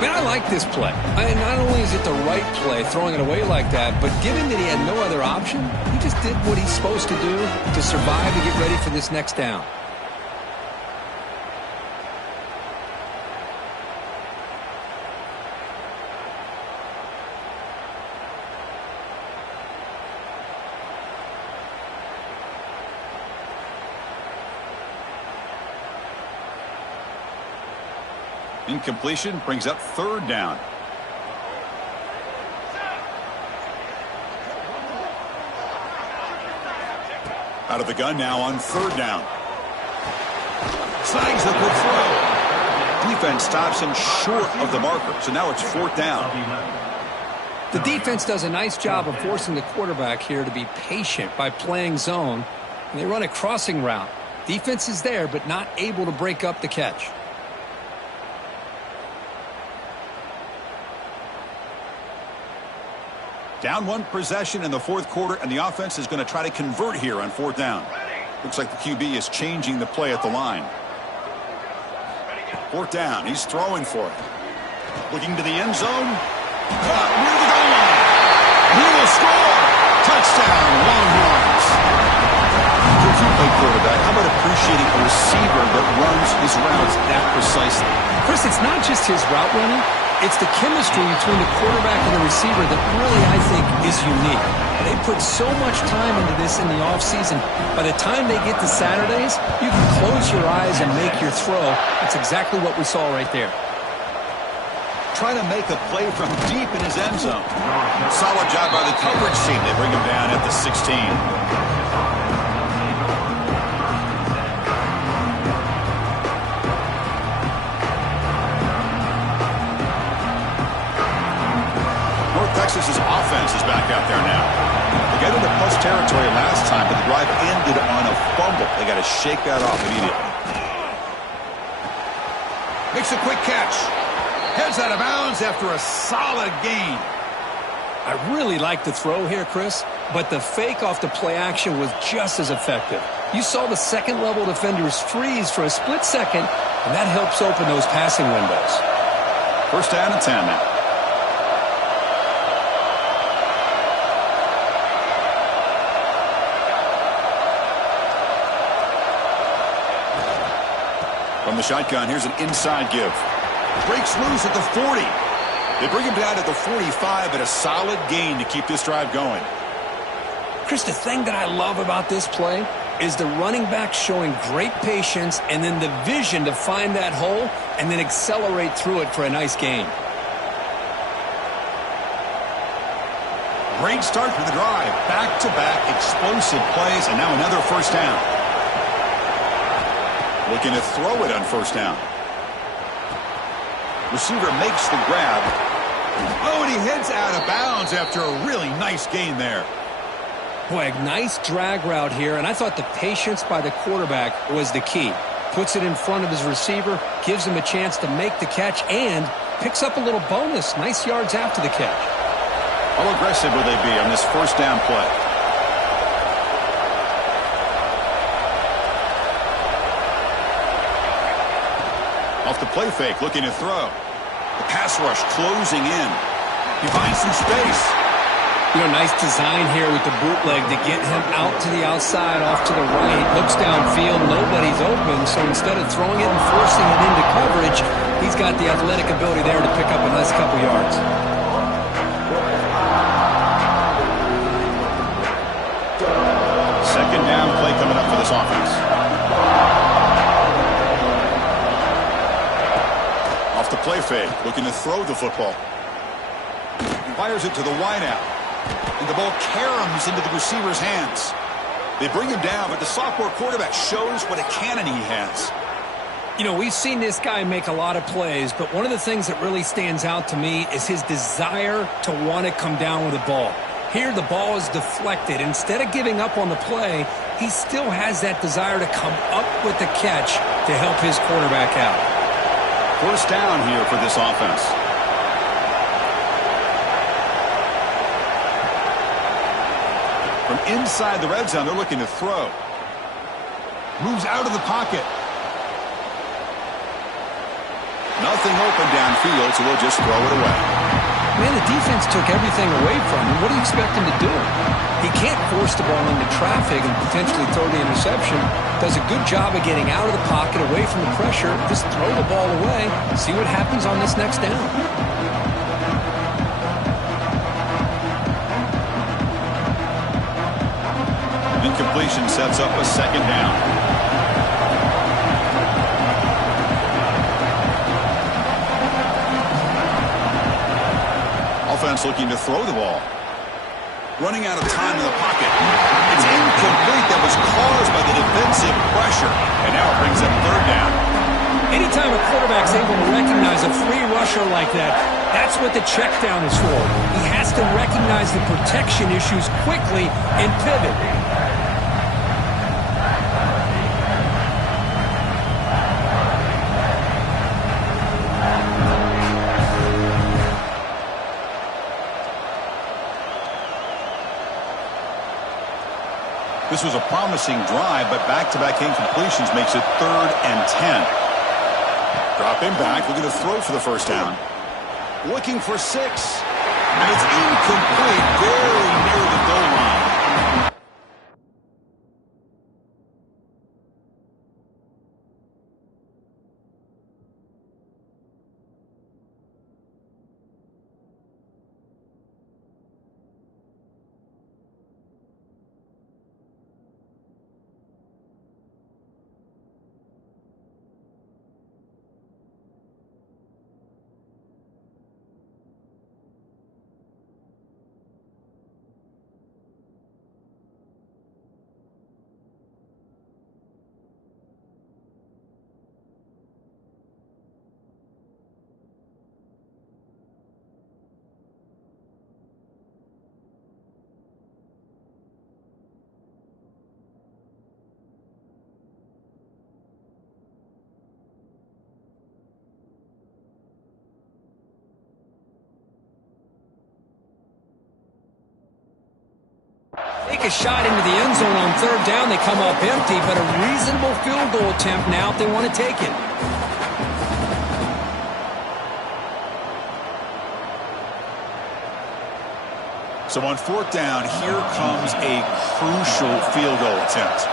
Man, I like this play. Not only is it the right play, throwing it away like that, but given that he had no other option, he just did what he's supposed to do to survive and get ready for this next down. Incompletion brings up 3rd down. Out of the gun now on 3rd down. Slides the good throw. Defense stops him short of the marker, so now it's 4th down. The defense does a nice job of forcing the quarterback here to be patient by playing zone, and they run a crossing route. Defense is there, but not able to break up the catch. Down 1 possession in the 4th quarter, and the offense is going to try to convert here on 4th down. Looks like the QB is changing the play at the line. 4th down. He's throwing for it. Looking to the end zone. Caught near the goal line. He will score. Touchdown, Longhorns. If you play quarterback, how about appreciating a receiver that runs his routes that precisely? Chris, it's not just his route running. It's the chemistry between the quarterback and the receiver that really, I think, is unique. They put so much time into this in the offseason. By the time they get to Saturdays, you can close your eyes and make your throw. That's exactly what we saw right there. trying to make a play from deep in his end zone. Solid job by the coverage team. They bring him down at the 16. Texas's offense is back out there now. They got into plus territory last time, but the drive ended on a fumble. They got to shake that off immediately. Makes a quick catch. Heads out of bounds after a solid gain. I really like the throw here, Chris, but the fake off the play action was just as effective. You saw the second-level defenders freeze for a split second, and that helps open those passing windows. First down and 10 now. From the shotgun, here's an inside give. Breaks loose at the 40. They bring him down at the 45, but a solid gain to keep this drive going. Chris, the thing that I love about this play is the running back showing great patience and then the vision to find that hole and then accelerate through it for a nice gain. Great start for the drive. Back-to-back explosive plays, and now another first down. Looking to throw it on first down. Receiver makes the grab. Oh, and he heads out of bounds after a really nice gain there. Boy, a nice drag route here, and I thought the patience by the quarterback was the key. Puts it in front of his receiver, gives him a chance to make the catch, and picks up a little bonus. Nice yards after the catch. How aggressive will they be on this first down play? Off the play fake, looking to throw. The pass rush closing in. He finds some space. You know, nice design here with the bootleg to get him out to the outside, off to the right. Looks downfield, nobody's open, so instead of throwing it and forcing it into coverage, he's got the athletic ability there to pick up a nice couple yards. Second down play coming up for this offense. Off the play fake, looking to throw the football. He fires it to the wideout. And the ball caroms into the receiver's hands. They bring him down, but the sophomore quarterback shows what a cannon he has. You know, we've seen this guy make a lot of plays, but one of the things that really stands out to me is his desire to want to come down with the ball. Here, the ball is deflected. Instead of giving up on the play, he still has that desire to come up with the catch to help his quarterback out. First down here for this offense. From inside the red zone, they're looking to throw. Moves out of the pocket. Nothing open downfield, so we'll just throw it away. Man, the defense took everything away from him. What do you expect him to do? He can't force the ball into traffic and potentially throw the interception. Does a good job of getting out of the pocket, away from the pressure. Just throw the ball away. See what happens on this next down. Incompletion sets up a second down. Offense looking to throw the ball. Running out of time in the pocket. It's incomplete. That was caused by the defensive pressure. And now it brings up third down. Anytime a quarterback's able to recognize a free rusher like that, that's what the check down is for. He has to recognize the protection issues quickly and pivot. This was a promising drive, but back-to-back incompletions makes it 3rd and 10. Dropping back, looking to throw for the first down. Looking for 6. And it's incomplete, very near the goal line. take a shot into the end zone on third down. They come up empty, but a reasonable field goal attempt now if they want to take it. So on fourth down, here comes a crucial field goal attempt.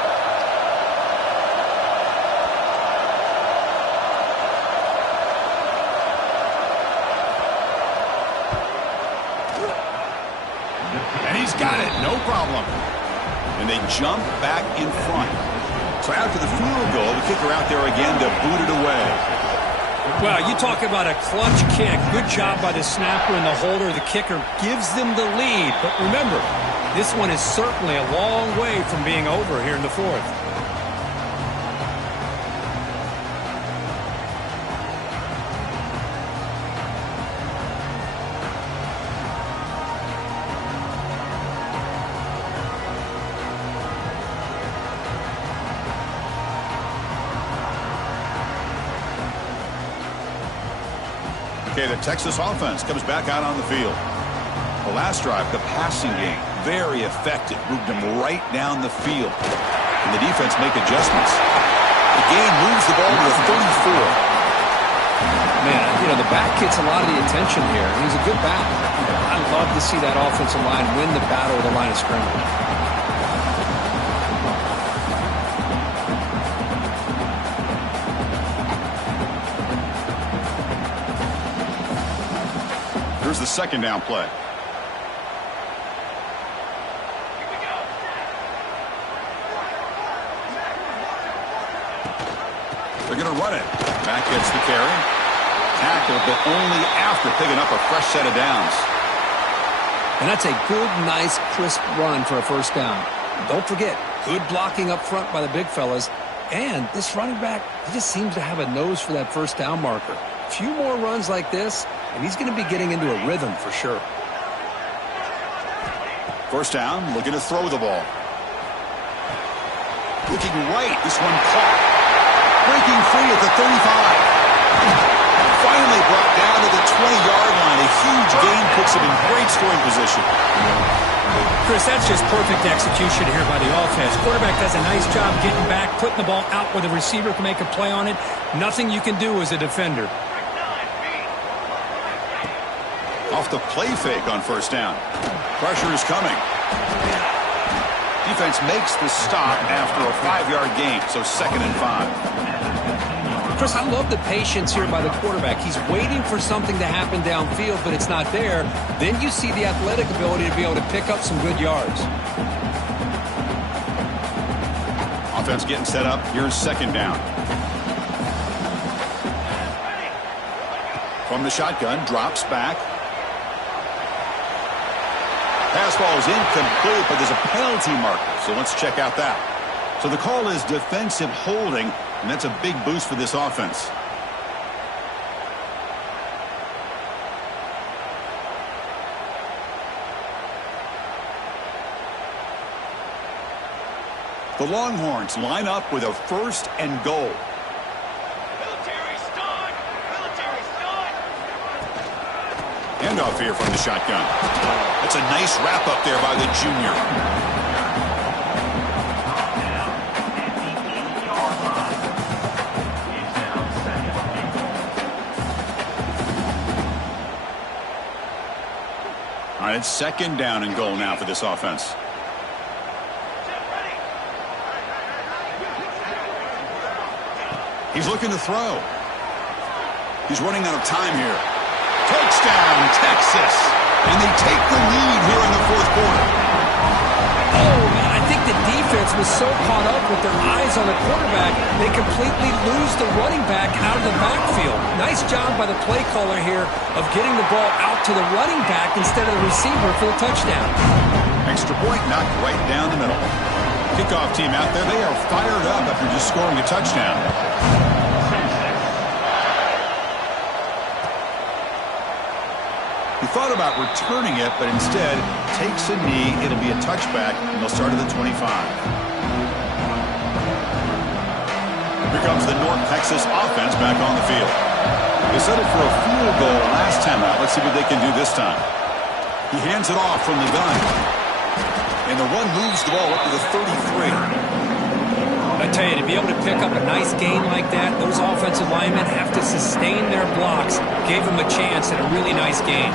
And he's got it, no problem. And they jump back in front. So after the field goal, the kicker out there again to boot it away. Well, you talk about a clutch kick. Good job by the snapper and the holder. The kicker gives them the lead. But remember, this one is certainly a long way from being over here in the fourth. Okay, the Texas offense comes back out on the field. The last drive, the passing game, very effective. Moved them right down the field. And the defense make adjustments. The game moves the ball to the 34. Man, you know, the back gets a lot of the attention here. He's a good back. I love to see that offensive line win the battle of the line of scrimmage. Here's the second down play. They're going to run it. Back gets the carry. Tackle, but only after picking up a fresh set of downs. And that's a good, nice, crisp run for a first down. Don't forget, good blocking up front by the big fellas. And this running back, he just seems to have a nose for that first down marker. A few more runs like this, and he's going to be getting into a rhythm for sure. First down, looking to throw the ball. Looking right, this one caught. Breaking free at the 35. Finally brought down to the 20-yard line. A huge gain puts him in great scoring position. Chris, that's just perfect execution here by the offense. Quarterback does a nice job getting back, putting the ball out where the receiver can make a play on it. Nothing you can do as a defender. Off the play fake on first down. Pressure is coming. Defense makes the stop after a 5-yard gain, so 2nd and 5. Chris, I love the patience here by the quarterback. He's waiting for something to happen downfield, but it's not there. Then you see the athletic ability to be able to pick up some good yards. Offense getting set up. Here's second down. From the shotgun, drops back. Pass ball is incomplete, but there's a penalty marker, so let's check out that. So the call is defensive holding, and that's a big boost for this offense. The Longhorns line up with a 1st and goal. Handoff here from the shotgun. That's a nice wrap up there by the junior. All right, it's 2nd down and goal now for this offense. He's looking to throw. He's running out of time here. Touchdown, Texas. And they take the lead here in the 4th quarter. Oh, man, I think the defense was so caught up with their eyes on the quarterback, they completely lose the running back out of the backfield. Nice job by the play caller here of getting the ball out to the running back instead of the receiver for the touchdown. Extra point knocked right down the middle. Kickoff team out there, they are fired up after just scoring a touchdown. He thought about returning it, but instead takes a knee. It'll be a touchback, and they'll start at the 25. Here comes the North Texas offense back on the field. They settled for a field goal last time out. Let's see what they can do this time. He hands it off from the gun. And the run moves the ball up to the 33. I tell you, to be able to pick up a nice gain like that, those offensive linemen have to sustain their blocks. Gave them a chance at a really nice gain.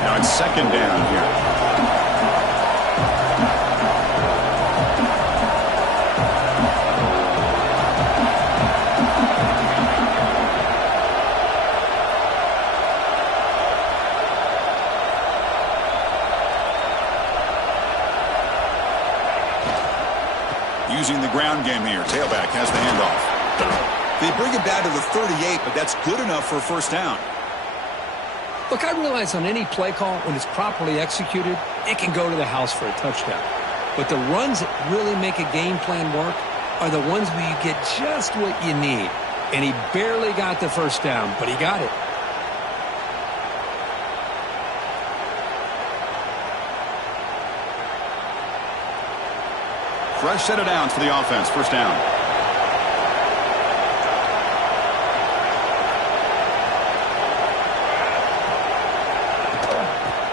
Now it's second down here. Using the ground game here. Tailback has the handoff. They bring it down to the 38, but that's good enough for a first down. Look, I realize on any play call, when it's properly executed, it can go to the house for a touchdown. But the runs that really make a game plan work are the ones where you get just what you need. And he barely got the first down, but he got it. Fresh set of downs for the offense. First down.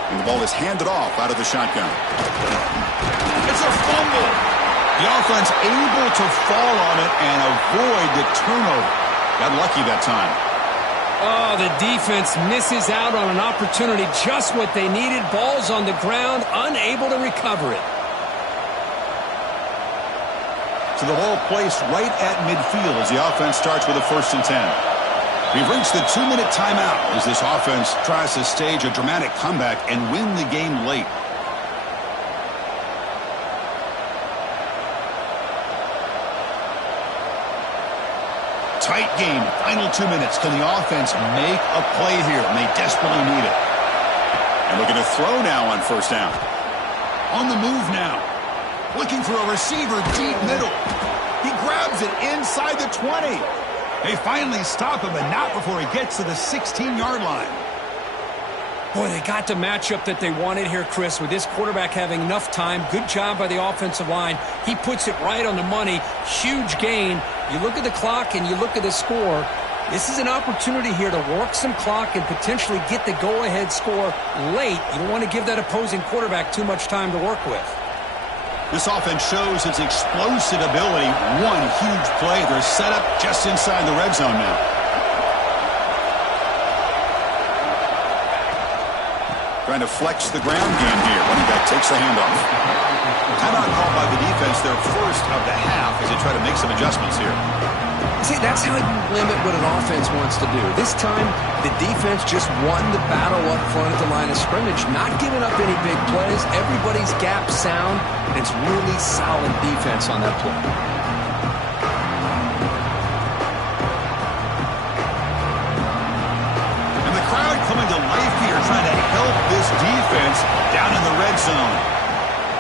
And the ball is handed off out of the shotgun. It's a fumble. The offense able to fall on it and avoid the turnover. Got lucky that time. Oh, the defense misses out on an opportunity. Just what they needed. Ball's on the ground, unable to recover it. To the ball placed right at midfield as the offense starts with a 1st and 10. We've reached the 2-minute timeout as this offense tries to stage a dramatic comeback and win the game late. Tight game, final 2 minutes. Can the offense make a play here? And they desperately need it. And looking to throw now on 1st down. On the move now. Looking for a receiver deep middle. He grabs it inside the 20. They finally stop him, but not before he gets to the 16-yard line. Boy, they got the matchup that they wanted here, Chris, with this quarterback having enough time. Good job by the offensive line. He puts it right on the money. Huge gain. You look at the clock and you look at the score. This is an opportunity here to work some clock and potentially get the go-ahead score late. You don't want to give that opposing quarterback too much time to work with. This offense shows its explosive ability. One huge play. They're set up just inside the red zone now. Trying to flex the ground game here. Running back takes the handoff. Timeout called by the defense, their first of the half, as they try to make some adjustments here. See, that's how you limit what an offense wants to do. This time, the defense just won the battle up front at the line of scrimmage, not giving up any big plays. Everybody's gap sound, and it's really solid defense on that play. And the crowd coming to life here, trying to help this defense down in the red zone.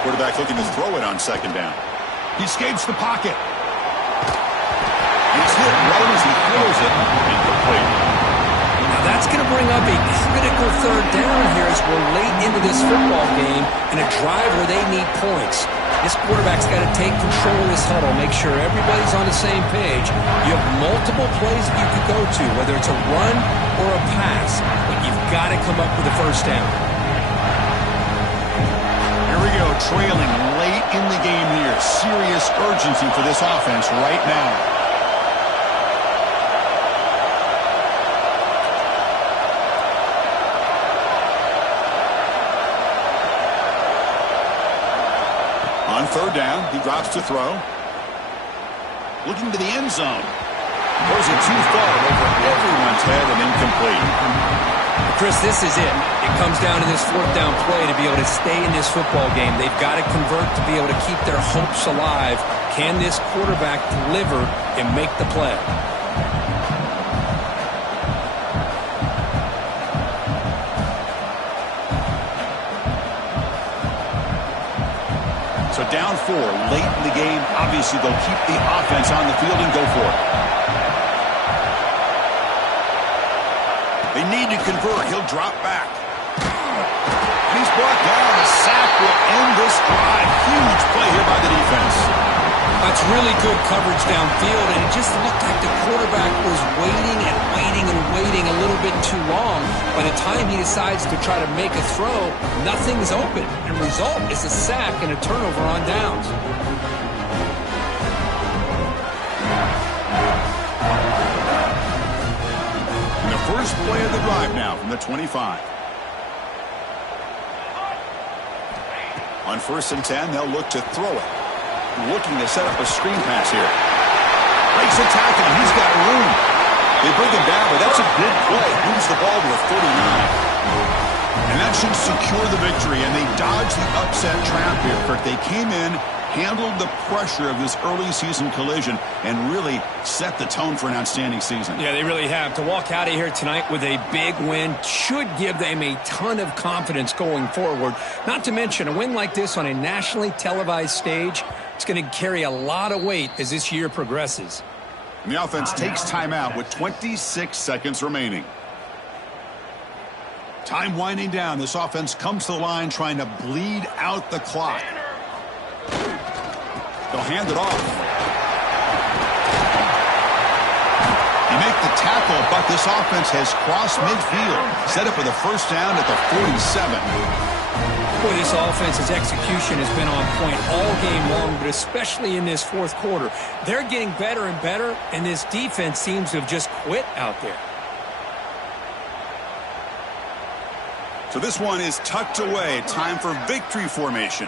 Quarterback looking to throw it on 2nd down. He escapes the pocket. He's hit right as he throws it. Incomplete. Now that's going to bring up a critical 3rd down here as we're late into this football game in a drive where they need points. This quarterback's got to take control of this huddle, make sure everybody's on the same page. You have multiple plays that you could go to, whether it's a run or a pass, but you've got to come up with a 1st down. Here we go, trailing late in the game here. Serious urgency for this offense right now. On 3rd down, he drops to throw. Looking to the end zone. Throws it too far over everyone's head and incomplete. Chris, this is it. It comes down to this 4th down play to be able to stay in this football game. They've got to convert to be able to keep their hopes alive. Can this quarterback deliver and make the play? So down 4 late in the game. Obviously, they'll keep the offense on the field and go for it. They need to convert. He'll drop back. He's brought down. A sack will end this drive. Huge play here by the defense. That's really good coverage downfield, and it just looked like the quarterback was waiting and waiting and waiting a little bit too long. By the time he decides to try to make a throw, nothing's open. And the result is a sack and a turnover on downs. And the first play of the drive now from the 25. On 1st and 10, they'll look to throw it. Looking to set up a screen pass here. Breaks a tackle, and he's got room. They bring him down, but that's a good play. Moves the ball to a 39. And that should secure the victory, and they dodged the upset trap here, Kirk. They came in, handled the pressure of this early season collision, and really set the tone for an outstanding season. Yeah, they really have. To walk out of here tonight with a big win should give them a ton of confidence going forward. Not to mention, a win like this on a nationally televised stage, it's going to carry a lot of weight as this year progresses. And the offense takes timeout with 26 seconds remaining. Time winding down. This offense comes to the line trying to bleed out the clock. They'll hand it off. They make the tackle, but this offense has crossed midfield. Set up with a first down at the 47. Boy, this offense's execution has been on point all game long, but especially in this fourth quarter. They're getting better and better, and this defense seems to have just quit out there. So this one is tucked away. Time for victory formation.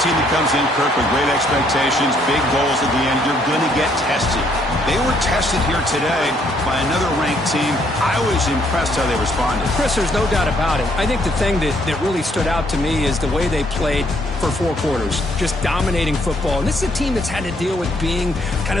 Team that comes in, Kirk, with great expectations, big goals at the end, you're going to get tested. They were tested here today by another ranked team. I was impressed how they responded. Chris, there's no doubt about it. I think the thing that really stood out to me is the way they played for 4 quarters, just dominating football. And this is a team that's had to deal with being kind of the